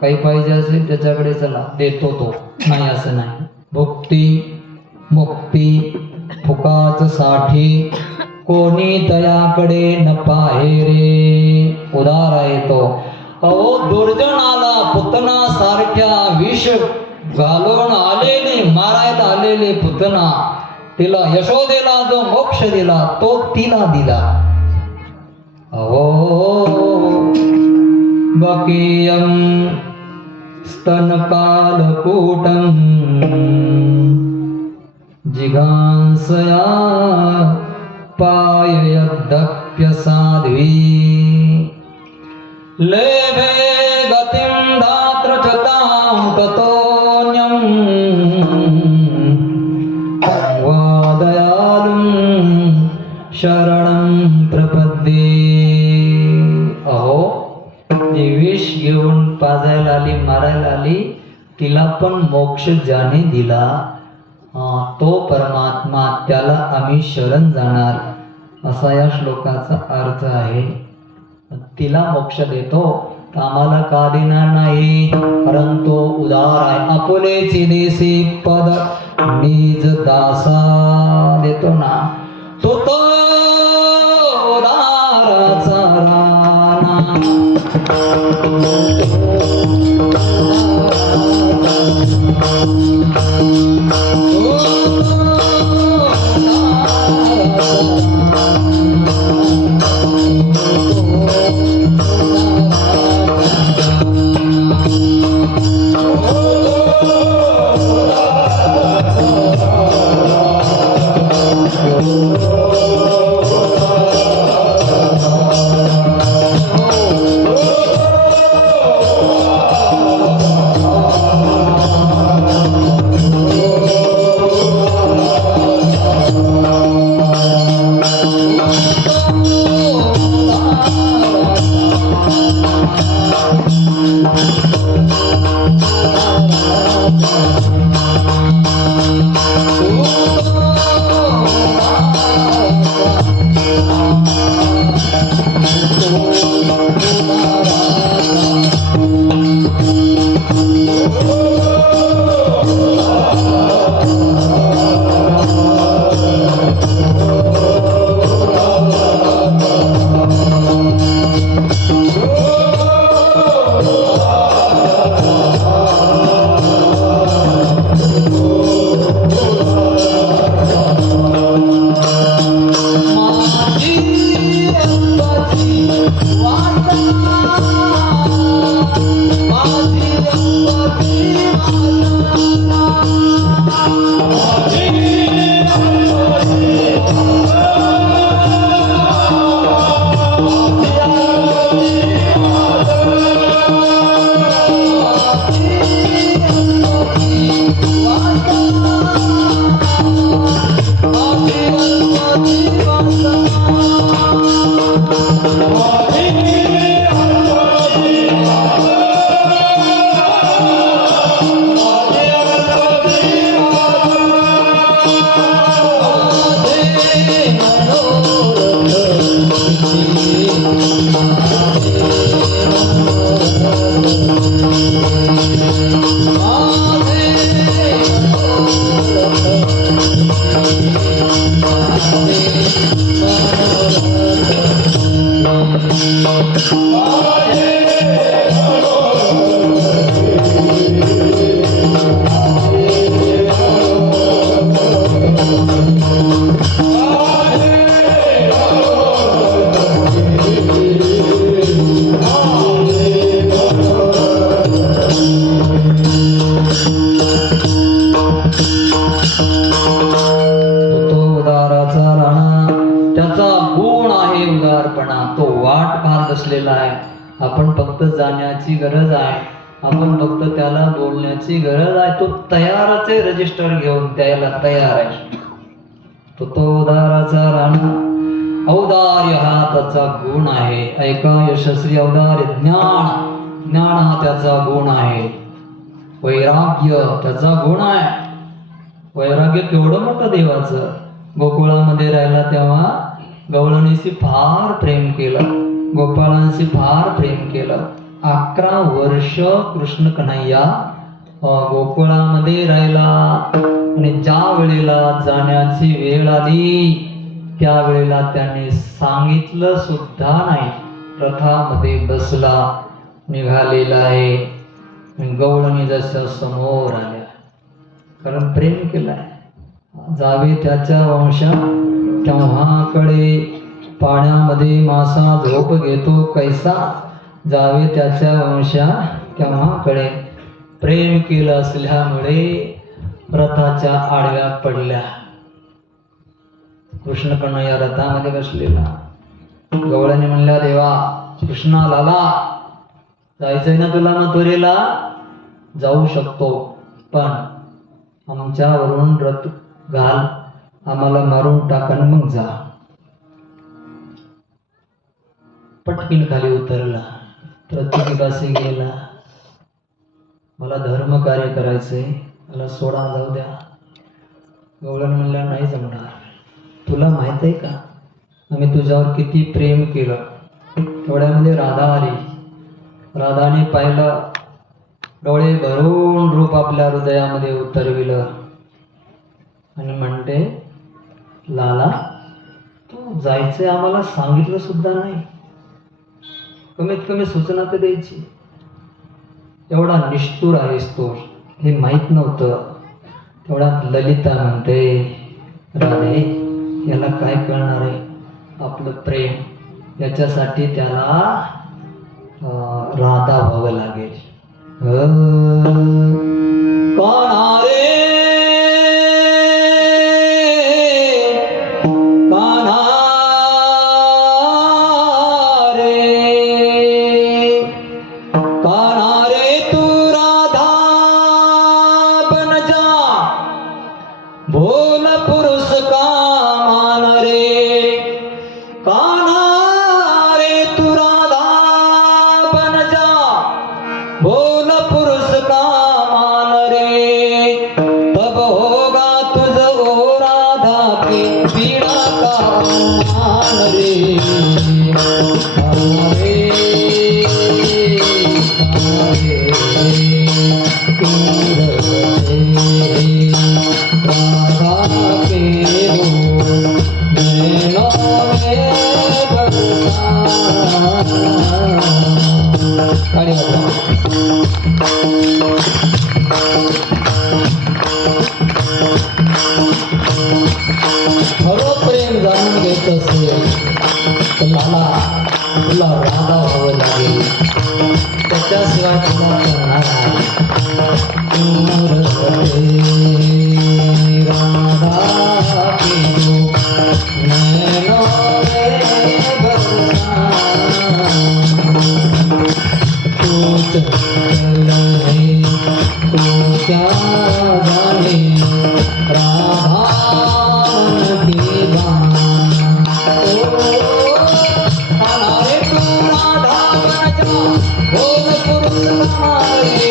काही पाहिजे असेल त्याच्याकडे चला, देतो तो. नाही असं नाही. भुक्ती मुक्ती फुकाच साठी कोणी तयाकडे न पाहे रे. उदार आहे तो. अहो दुर्जनाला पुतना सारख्या विष घालून आलेली, मारायला आलेली पुतना, तिला यशोदेला जो मोक्ष दिला तो तिला दिला. अहो बकीयम स्तनकालकूटम जिगांसया पाययद्दप्य साध्वी लेभे गतिं धात्र चतां ततोऽन्यं वादयालुं शरणं प्रपद्ये. अहो जी विष घेऊन पाजायला आली, मारायला आली, तिला पण मोक्ष ज्याने दिला तो परमात्मा, त्याला आम्ही शरण जाणार, असा या श्लोकाचा अर्थ आहे. तिला मोक्ष देतो तर आम्हाला का देणार नाही? कारण तो उदार आहे. आपुलेची देसी पद निज दासा देतो ना, तो उदाराचा राणा. Oh तो उदाराचा राणा, त्याचा गुण आहे उदारपणा. तो वाट पाहत बसलेला आहे. आपण फक्त जाण्याची गरज आहे, आपण फक्त त्याला बोलण्याची गरज आहे. तो तयारच आहे, रजिस्टर घेऊन द्यायला तयार आहे. तो उदाराचा राणा, औदार्य हा त्याचा गुण आहे. ऐका, यशस्वी औदार्य. ज्ञान, ज्ञान हा त्याचा गुण आहे. वैराग्य त्याचा गुण आहे. वैराग्य केवढं मोठं देवाचं. गोकुळामध्ये राहिला तेव्हा गवळणीशी फार प्रेम केलं, गोपाळांशी फार प्रेम केलं. 11 वर्ष कृष्ण कन्हैया गोकुळामध्ये राहिला. आणि ज्या वेळेला जाण्याची वेळ आली त्यावेळेला त्याने सांगितलं सुद्धा नाही. रथामध्ये बसला, निघालेला आहे. गवळणी जशा समोर आल्या, कारण प्रेम केलाय. जावे त्याच्या वंशा तेव्हा कळे, पाण्यामध्ये मासा झोप घेतो कैसा. जावे त्याच्या वंशा तेव्हा कळे. प्रेम केलं असल्यामुळे रथाच्या आडव्या पडल्या. कृष्ण कन्हैया रथामध्ये बसलेला. गवळणी म्हणल्या, देवा कृष्णा लाला, जायचंय ना तुला मथुरेला? जाऊ शकतो, पण आमच्यावरून रथ घाल, आम्हाला मारून टाकन मग जा. पटकीन खाली उतरला, प्रत्येकाशी गेला. मला धर्म कार्य करायचंय, मला सोडा, जाऊ द्या. गवळण म्हणल्या, नाही जमणार. तुला माहित आहे का आम्ही तुझ्यावर किती प्रेम केलं. तेवढ्यामध्ये राधा आली. राधाने पाहिलं, डोळे भरून रूप आपल्या हृदयामध्ये उतरविलं आणि म्हणते, लाला तू जायचंय आम्हाला सांगितलं सुद्धा नाही, कमीत कमी सूचना तर द्यायची. एवढा निष्ठुर आहेस तो, हे माहीत नव्हतं. तेवढ्यात ललिता म्हणते, राधे याला काय कळणार आहे आपलं प्रेम, याच्यासाठी त्याला राधा व्हावं लागेल. कान्हा रे कान्हा रे कान्हा रे, तू राधा बन जा, भोल पुरुष का मान रे. कान्हा रे तू राधा बन जा, भोल पुरुष का मान रे. तब होगा तुझ ओ राधा की पीड़ा का मान रे. कान्हा रे कान्हा रे, तू रहे राधा के हो नैनों में बरसा. गाड़ी वाजवा. खरं प्रेम जाणून घ्यायचं असेल तर मला तुला राधा व्हावं लागेल, त्याच्याशिवाय तुला करणार नाही. राधा की हो नैनों में बरसा. तू चल है तू क्या जाने, राधा की बात. हमारे तू राधा बन जा, भोल पुरुष हमारे.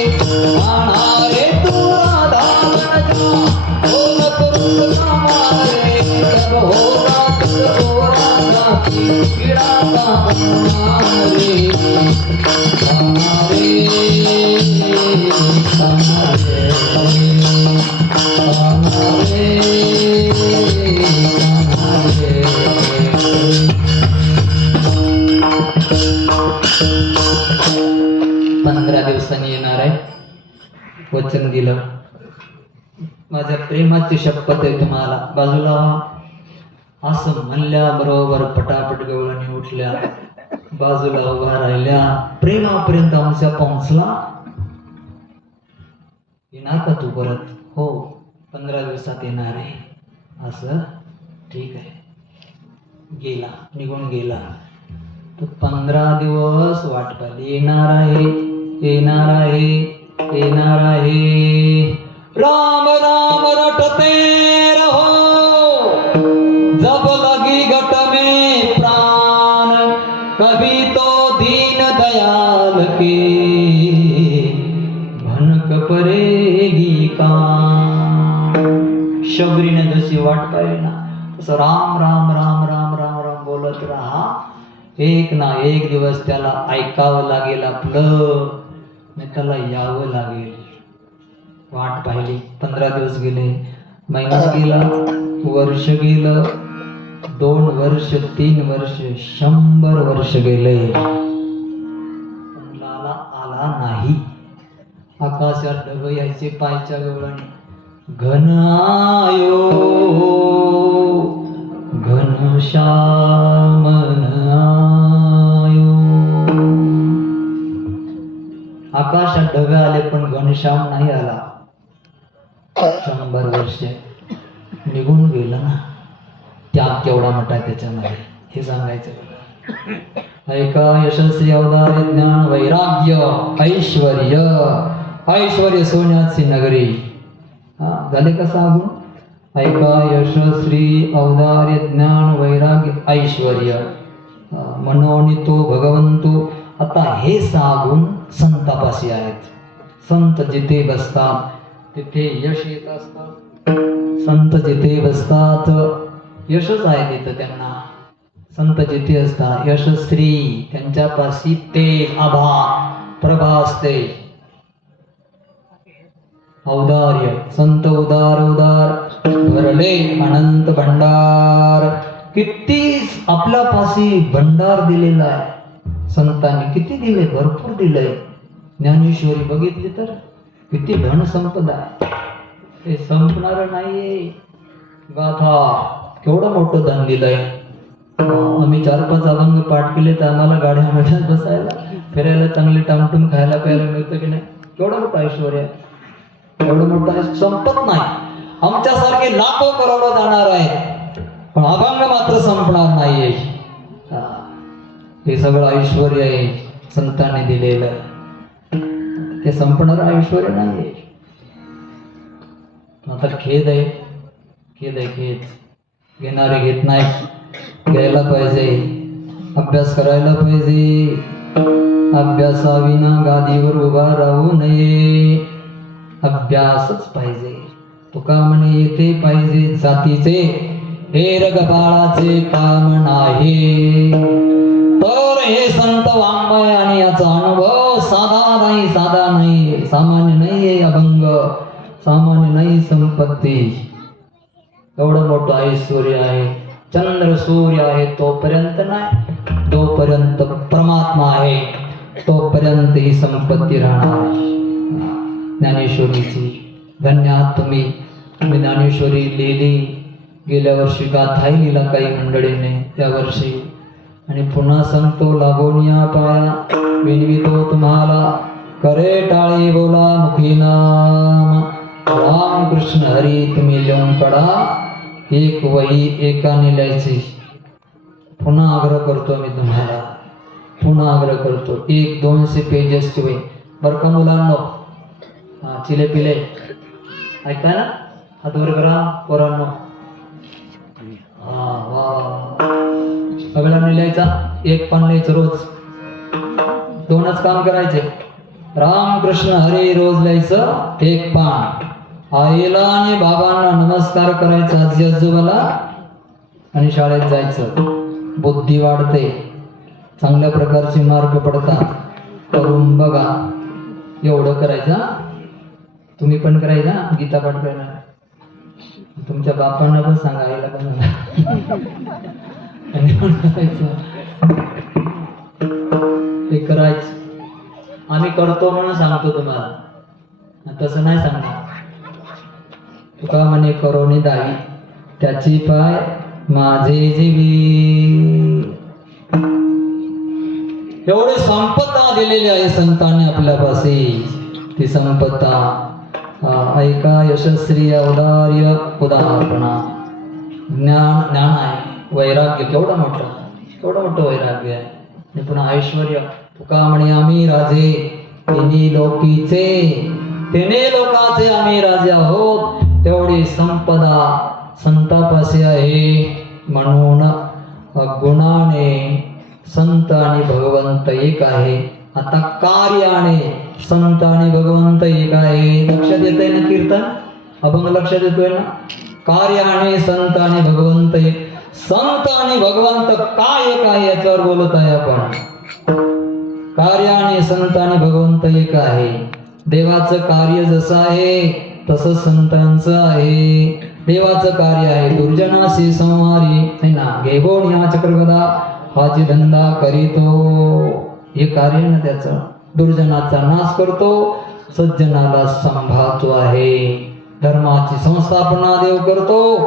हमारे तू राधा बन जा, भोल पुरुष हमारे. जब होगा तुझको राधा की पीड़ा का मान रे. हमारे हमारे हमारे हमारे. 15 दिवसांनी येणार आहे, वचन दिलं. माझ्या प्रेमाची शपथ आहे तुम्हाला, बाजूला व्हा. असं म्हणल्याबरोबर पटापट गवळणी उठल्या, बाजूला उभा राहिल्या. प्रेमापर्यंत आमच्या पोहोचला. येणार का तू परत? हो, 15 दिवसात येणार आहे. असं, ठीक आहे. गेला, निघून गेला. तर 15 दिवस वाट पाहिली. येणार आहे, येणार आहे, येणार आहे. राम राम रटते रहो, जब लगी घट में प्राण, कभी तो दीन दयाल के भनक परेगी का. शबरीने जशी वाट पाहिली ना, तसं राम राम राम राम राम राम बोलत राहा. एक ना एक दिवस त्याला ऐकावं लागेल आपलं, नाही त्याला यावं लागेल. वाट पाहिली. 15 दिवस गेले, महिना गेला, वर्ष गेलं, 2 वर्ष, 3 वर्ष, 100 वर्ष गेले. मुलाला आला नाही. आकाशात ढग यायचे पायच्या गवळणी. घन आयो घनश्यामन आयो. आकाशात ढग आले पण घनश्याम नाही आला. 100 वर्ष निघून गेलं ना. त्याग केवढा मोठा आहे त्याच्यामध्ये हे सांगायचं बघा. ऐका यशस्वी अवतार ज्ञान वैराग्य ऐश्वर्य. ऐश्वर्य सोन्याची नगरी. झाले का सांगून? ऐका यशस्वी अवतार ज्ञान वैराग्य ऐश्वर्य मनोनी तो भगवंतो. आता हे सांगून संतापाशी आहेत. संत जिथे बसतात तिथे यश येत असतं. संत जिथे बसतात यशच आहे तिथं त्यांना. संत जिथे असतात यशस्वी त्यांच्यापाशी तेज आभा प्रभा असते. औदार्य संत उदार उदार भरले अनंत भंडार. किती आपल्यापाशी भंडार दिलेला आहे संतांनी. किती दिले? भरपूर दिलंय. ज्ञानेश्वरी बघितली तर किती धन संपदा आहे. हे संपणार नाहीये. गाथा केवढं मोठं धन दिलंय. आम्ही 4-5 अभंग पाठ केले तर आम्हाला गाड्यामध्ये बसायला फिरायला चांगले टामटूम खायला प्यायला मिळतं की नाही. केवढं मोठं ऐश्वर्य आहे. एवढं मोठं आहे संपत नाही. आमच्यासारखे लाखो करोडो जाणार आहे पण अभंग मात्र संपणार नाहीये. हे सगळं ऐश्वर्य आहे संतांनी दिलेलं. ते संपणार ऐश्वर्य नाहीये. आता खेद आहे, खेद आहे, खेद. घेणारे घेत नाही. घ्यायला पाहिजे, अभ्यास करायला पाहिजे. अभ्यासाविना गादीवर उभा राहू नये. अभ्यासच पाहिजे. तुका म्हणे येथे पाहिजे जातीचे हेर गबाळाचे काम नाही. तर हे संत वाङ्मय आणि याचा अनुभव साधा नाही, साधा नाही, सामान्य नाही. अभंग सामान्य नाही. संपत्ती एवढं मोठं ऐश्वर्य आहे. चंद्र सूर्य आहे तोपर्यंत नाही. जोपर्यंत परमात्मा आहे तोपर्यंत ही संपत्ती राहणार. ज्ञानेश्वरीची धन्य आहात तुम्ही. तुम्ही ज्ञानेश्वरी लिहिली. गेल्या वर्षी गाथाही लिहिला काही मंडळींनी त्या वर्षी. आणि पुन्हा सांगतो लागून या पाया विनवितो तुम्हाला. करे टाळे बोला मुखी नाम राम कृष्ण हरी. तुम्ही लिहून काढा. एक वही एकाने लिहायची. पुन्हा आग्रह करतो मी तुम्हाला. पुन्हा आग्रह करतो. 100-200 पेजेसची वही बरं का मुलांनो. चिले पिले ऐका ना. हात वर करा पोरांनो. सगळ्यांनी लिहायचा. 1 पान लिहायचं रोज. 2च काम करायचे. राम कृष्ण हरी रोज लिहायचं 1 पान. आईला आणि बाबांना नमस्कार करायचा आजी आजोबाला आणि शाळेत जायचं. बुद्धी वाढते. चांगल्या प्रकारचे मार्क पडतात. करून बघा. एवढं करायचं. तुम्ही पण करायचा. गीता पाठ करणार. तुमच्या बापांना पण सांगा, आईला पण सांगा. ते करायचं. आम्ही करतो म्हणून सांगतो तुम्हाला. तसं नाही सांगणार. तुका म्हणे करोनी दावी त्याची पाय माझे जीवी. एवढे संपदा दिलेली आहे संतांनी आपल्यापाशी. ती संपदा ऐका यशस्वी औदार्य उदाहरणा. ज्ञान आहे, वैराग्य केवढं मोठं वैराग्य आहे. आणि पुन्हा ऐश्वर्य. तुका म्हणे आम्ही राजे तिन्ही लोकीचे, तिने लोकाचे आम्ही राजे आहोत. तेवढी संपदा संतापाशी आहे. म्हणून गुणाने संत आणि भगवंत एक आहे. आता कार्याने संत आणि भगवंत एक आहे. लक्षात येतंय ना कीर्तन? अभंग लक्षात येतोय ना? कार्याने संत आणि भगवंत एक. संत आणि भगवंत काय एक आहे याच्यावर बोलत आहे आपण. कार्याने संत आणि भगवंत एक आहे. देवाचं कार्य जसं आहे तसं संतांचं आहे. देवाचं कार्य आहे दुर्जनाशी संहारी, नाही ना, घेबोन या चक्रगदा हाची धंदा करीतो. हे कार्य ना त्याचं. दुर्जनाचा नाश करतो, सज्जनाला सांभाळतो आहे. धर्माची संस्थापना देव करतो,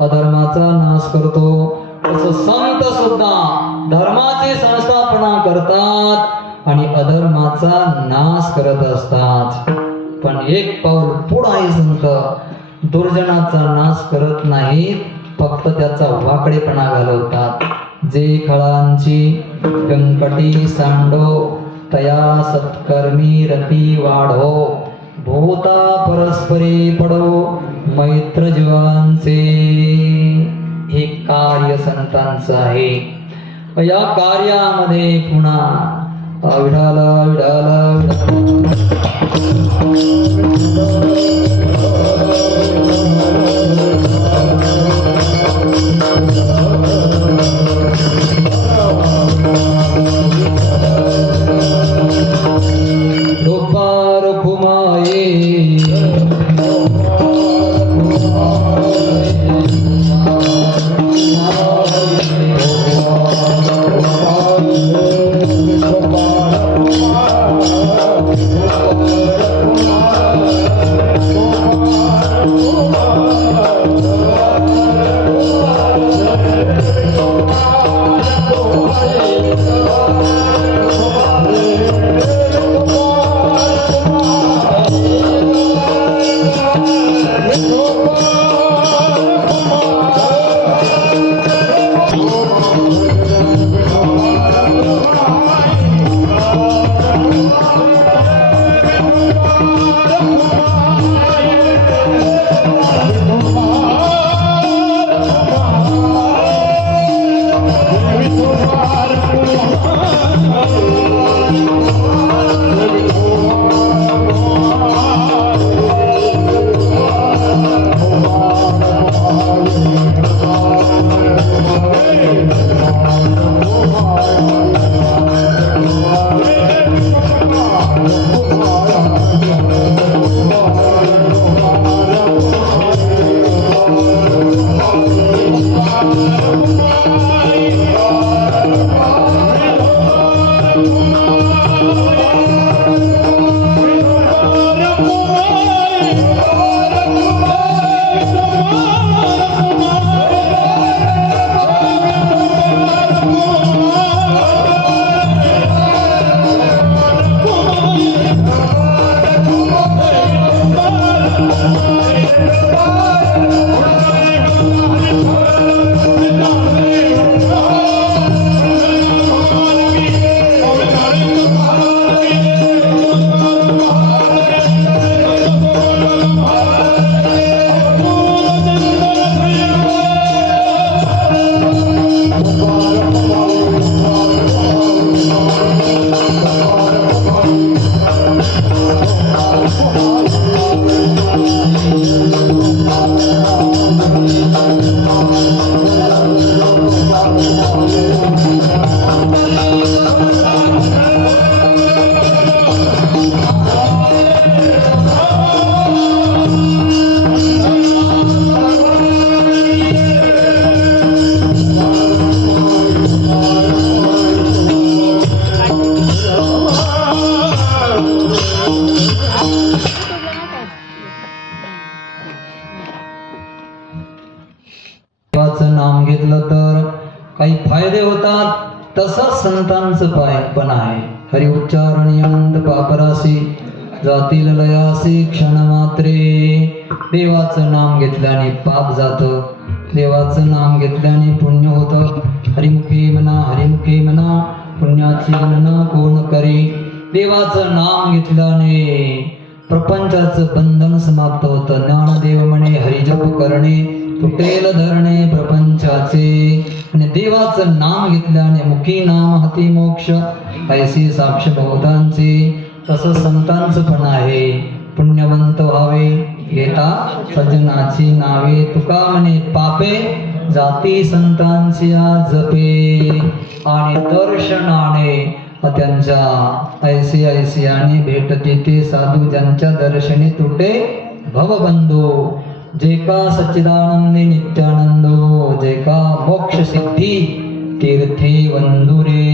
अधर्माचा नाश करतो. तसं संत सुद्धा धर्माची संस्थापना करतात आणि अधर्माचा नाश करत असतात. पण एक पाऊल पुढे आहे संत. दुर्जनाचा नाश करत नाहीत, फक्त त्याचा वाकडेपणा घालवतात. जे खळांची व्यंकटी सांडो, तया सत्कर्मी रती वाढो. भूता परस्परे पडो, मैत्र जीवांचे. हे कार्य संतांचं आहे. या कार्यामध्ये पुन्हा विडाला नाम घेतलं तर काही फायदे होतात. तसंच संतांचं पण आहे. हरि उच्चारण अनंत पापराशी जातील लयासी क्षण मात्रे. देवाचं नाम घेतल्याने पाप जातं, देवाचं नाम घेतल्याने पुण्य होतं. हरिमुखे म्हणा पुण्याची गणना कोण करे. देवाचं नाम घेतल्याने प्रपंचाचं बंधन समाप्त होतं. ज्ञानदेव म्हणे हरिजप करणे तुटेल धरणे प्रपंचाचे. आणि देवाचं नाम घेतल्याने मुखी नाम हाती मोक्ष ऐसी साक्ष बहुतांचे. तसं संतांचं पण आहे. पुण्यवंत व्हावे घेता सज्जनाची नावे. तुका म्हणे पापे जाती संतांची जपे. आणि दर्शनाने त्यांच्या ऐसियाने भेटते ते साधू ज्यांच्या दर्शनी तुटे भवबंधो. जे का सच्चिदानंदी नित्यानंदो. जे का मोक्ष सिद्धी तीर्थे वंदुरे.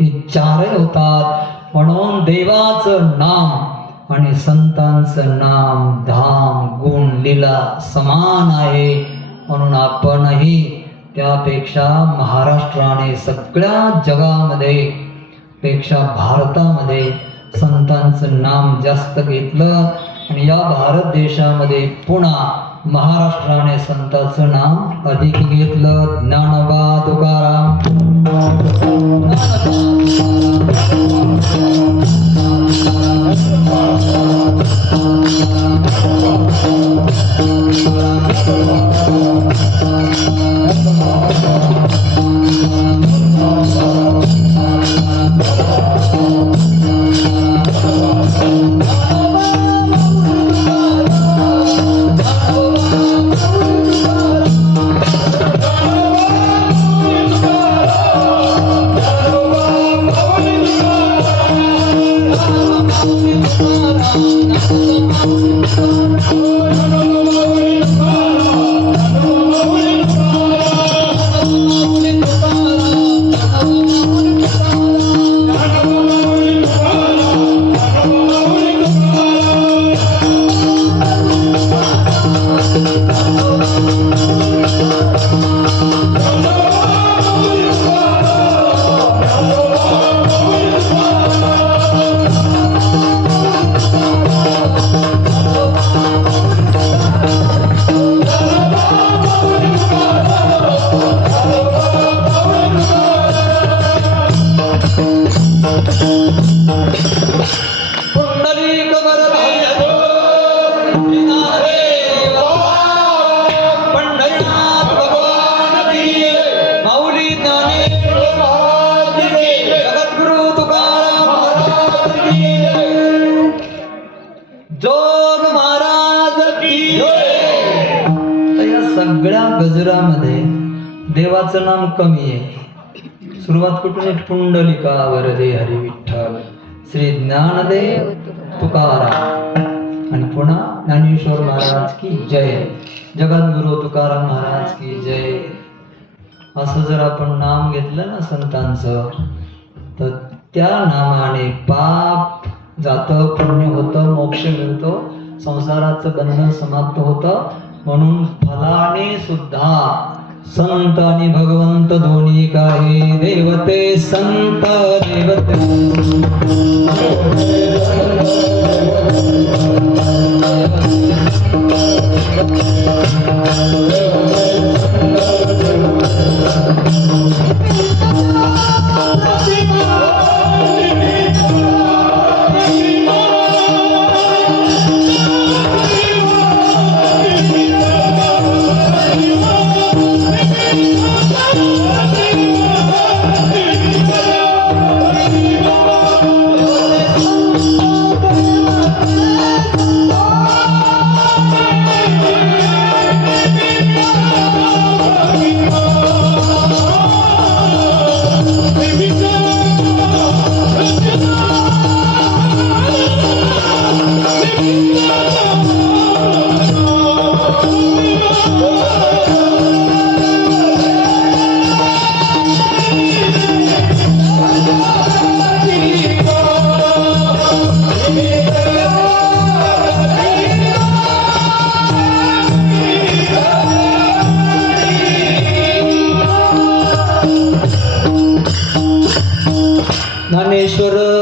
इच्छारे होतात. म्हणून देवाचं नाम आणि संतांचं नाम धाम गुण लीला समान आहे. म्हणून आपणही त्यापेक्षा महाराष्ट्राने सगळ्या जगामध्ये पेक्षा भारतामध्ये संतांचं नाम जास्त घेतलं. आणि या भारत देशामध्ये पुन्हा महाराष्ट्राने संतांचं नाम अधिक घेतलं. ज्ञानोबा तुकाराम सगळ्या गजरामध्ये देवाचं नाम कमी आहे. सुरुवात कुठून आहे? पुंडलिका वरदे हरी विठ्ठल श्री ज्ञानदेव तुकाराम. आणि पुन्हा ज्ञानेश्वर महाराज की जय. जगद्गुरु तुकाराम महाराज की जय. असं जर आपण नाम घेतलं ना संतांचं तर त्या नामाने पाप जातं, पुण्य होतं, मोक्ष मिळतो, संसाराचं बंधन समाप्त होतं. म्हणून फलाने सुद्धा संत आणि भगवंत दोन्ही काही. देवते संत देवते ज्ञानेश्वर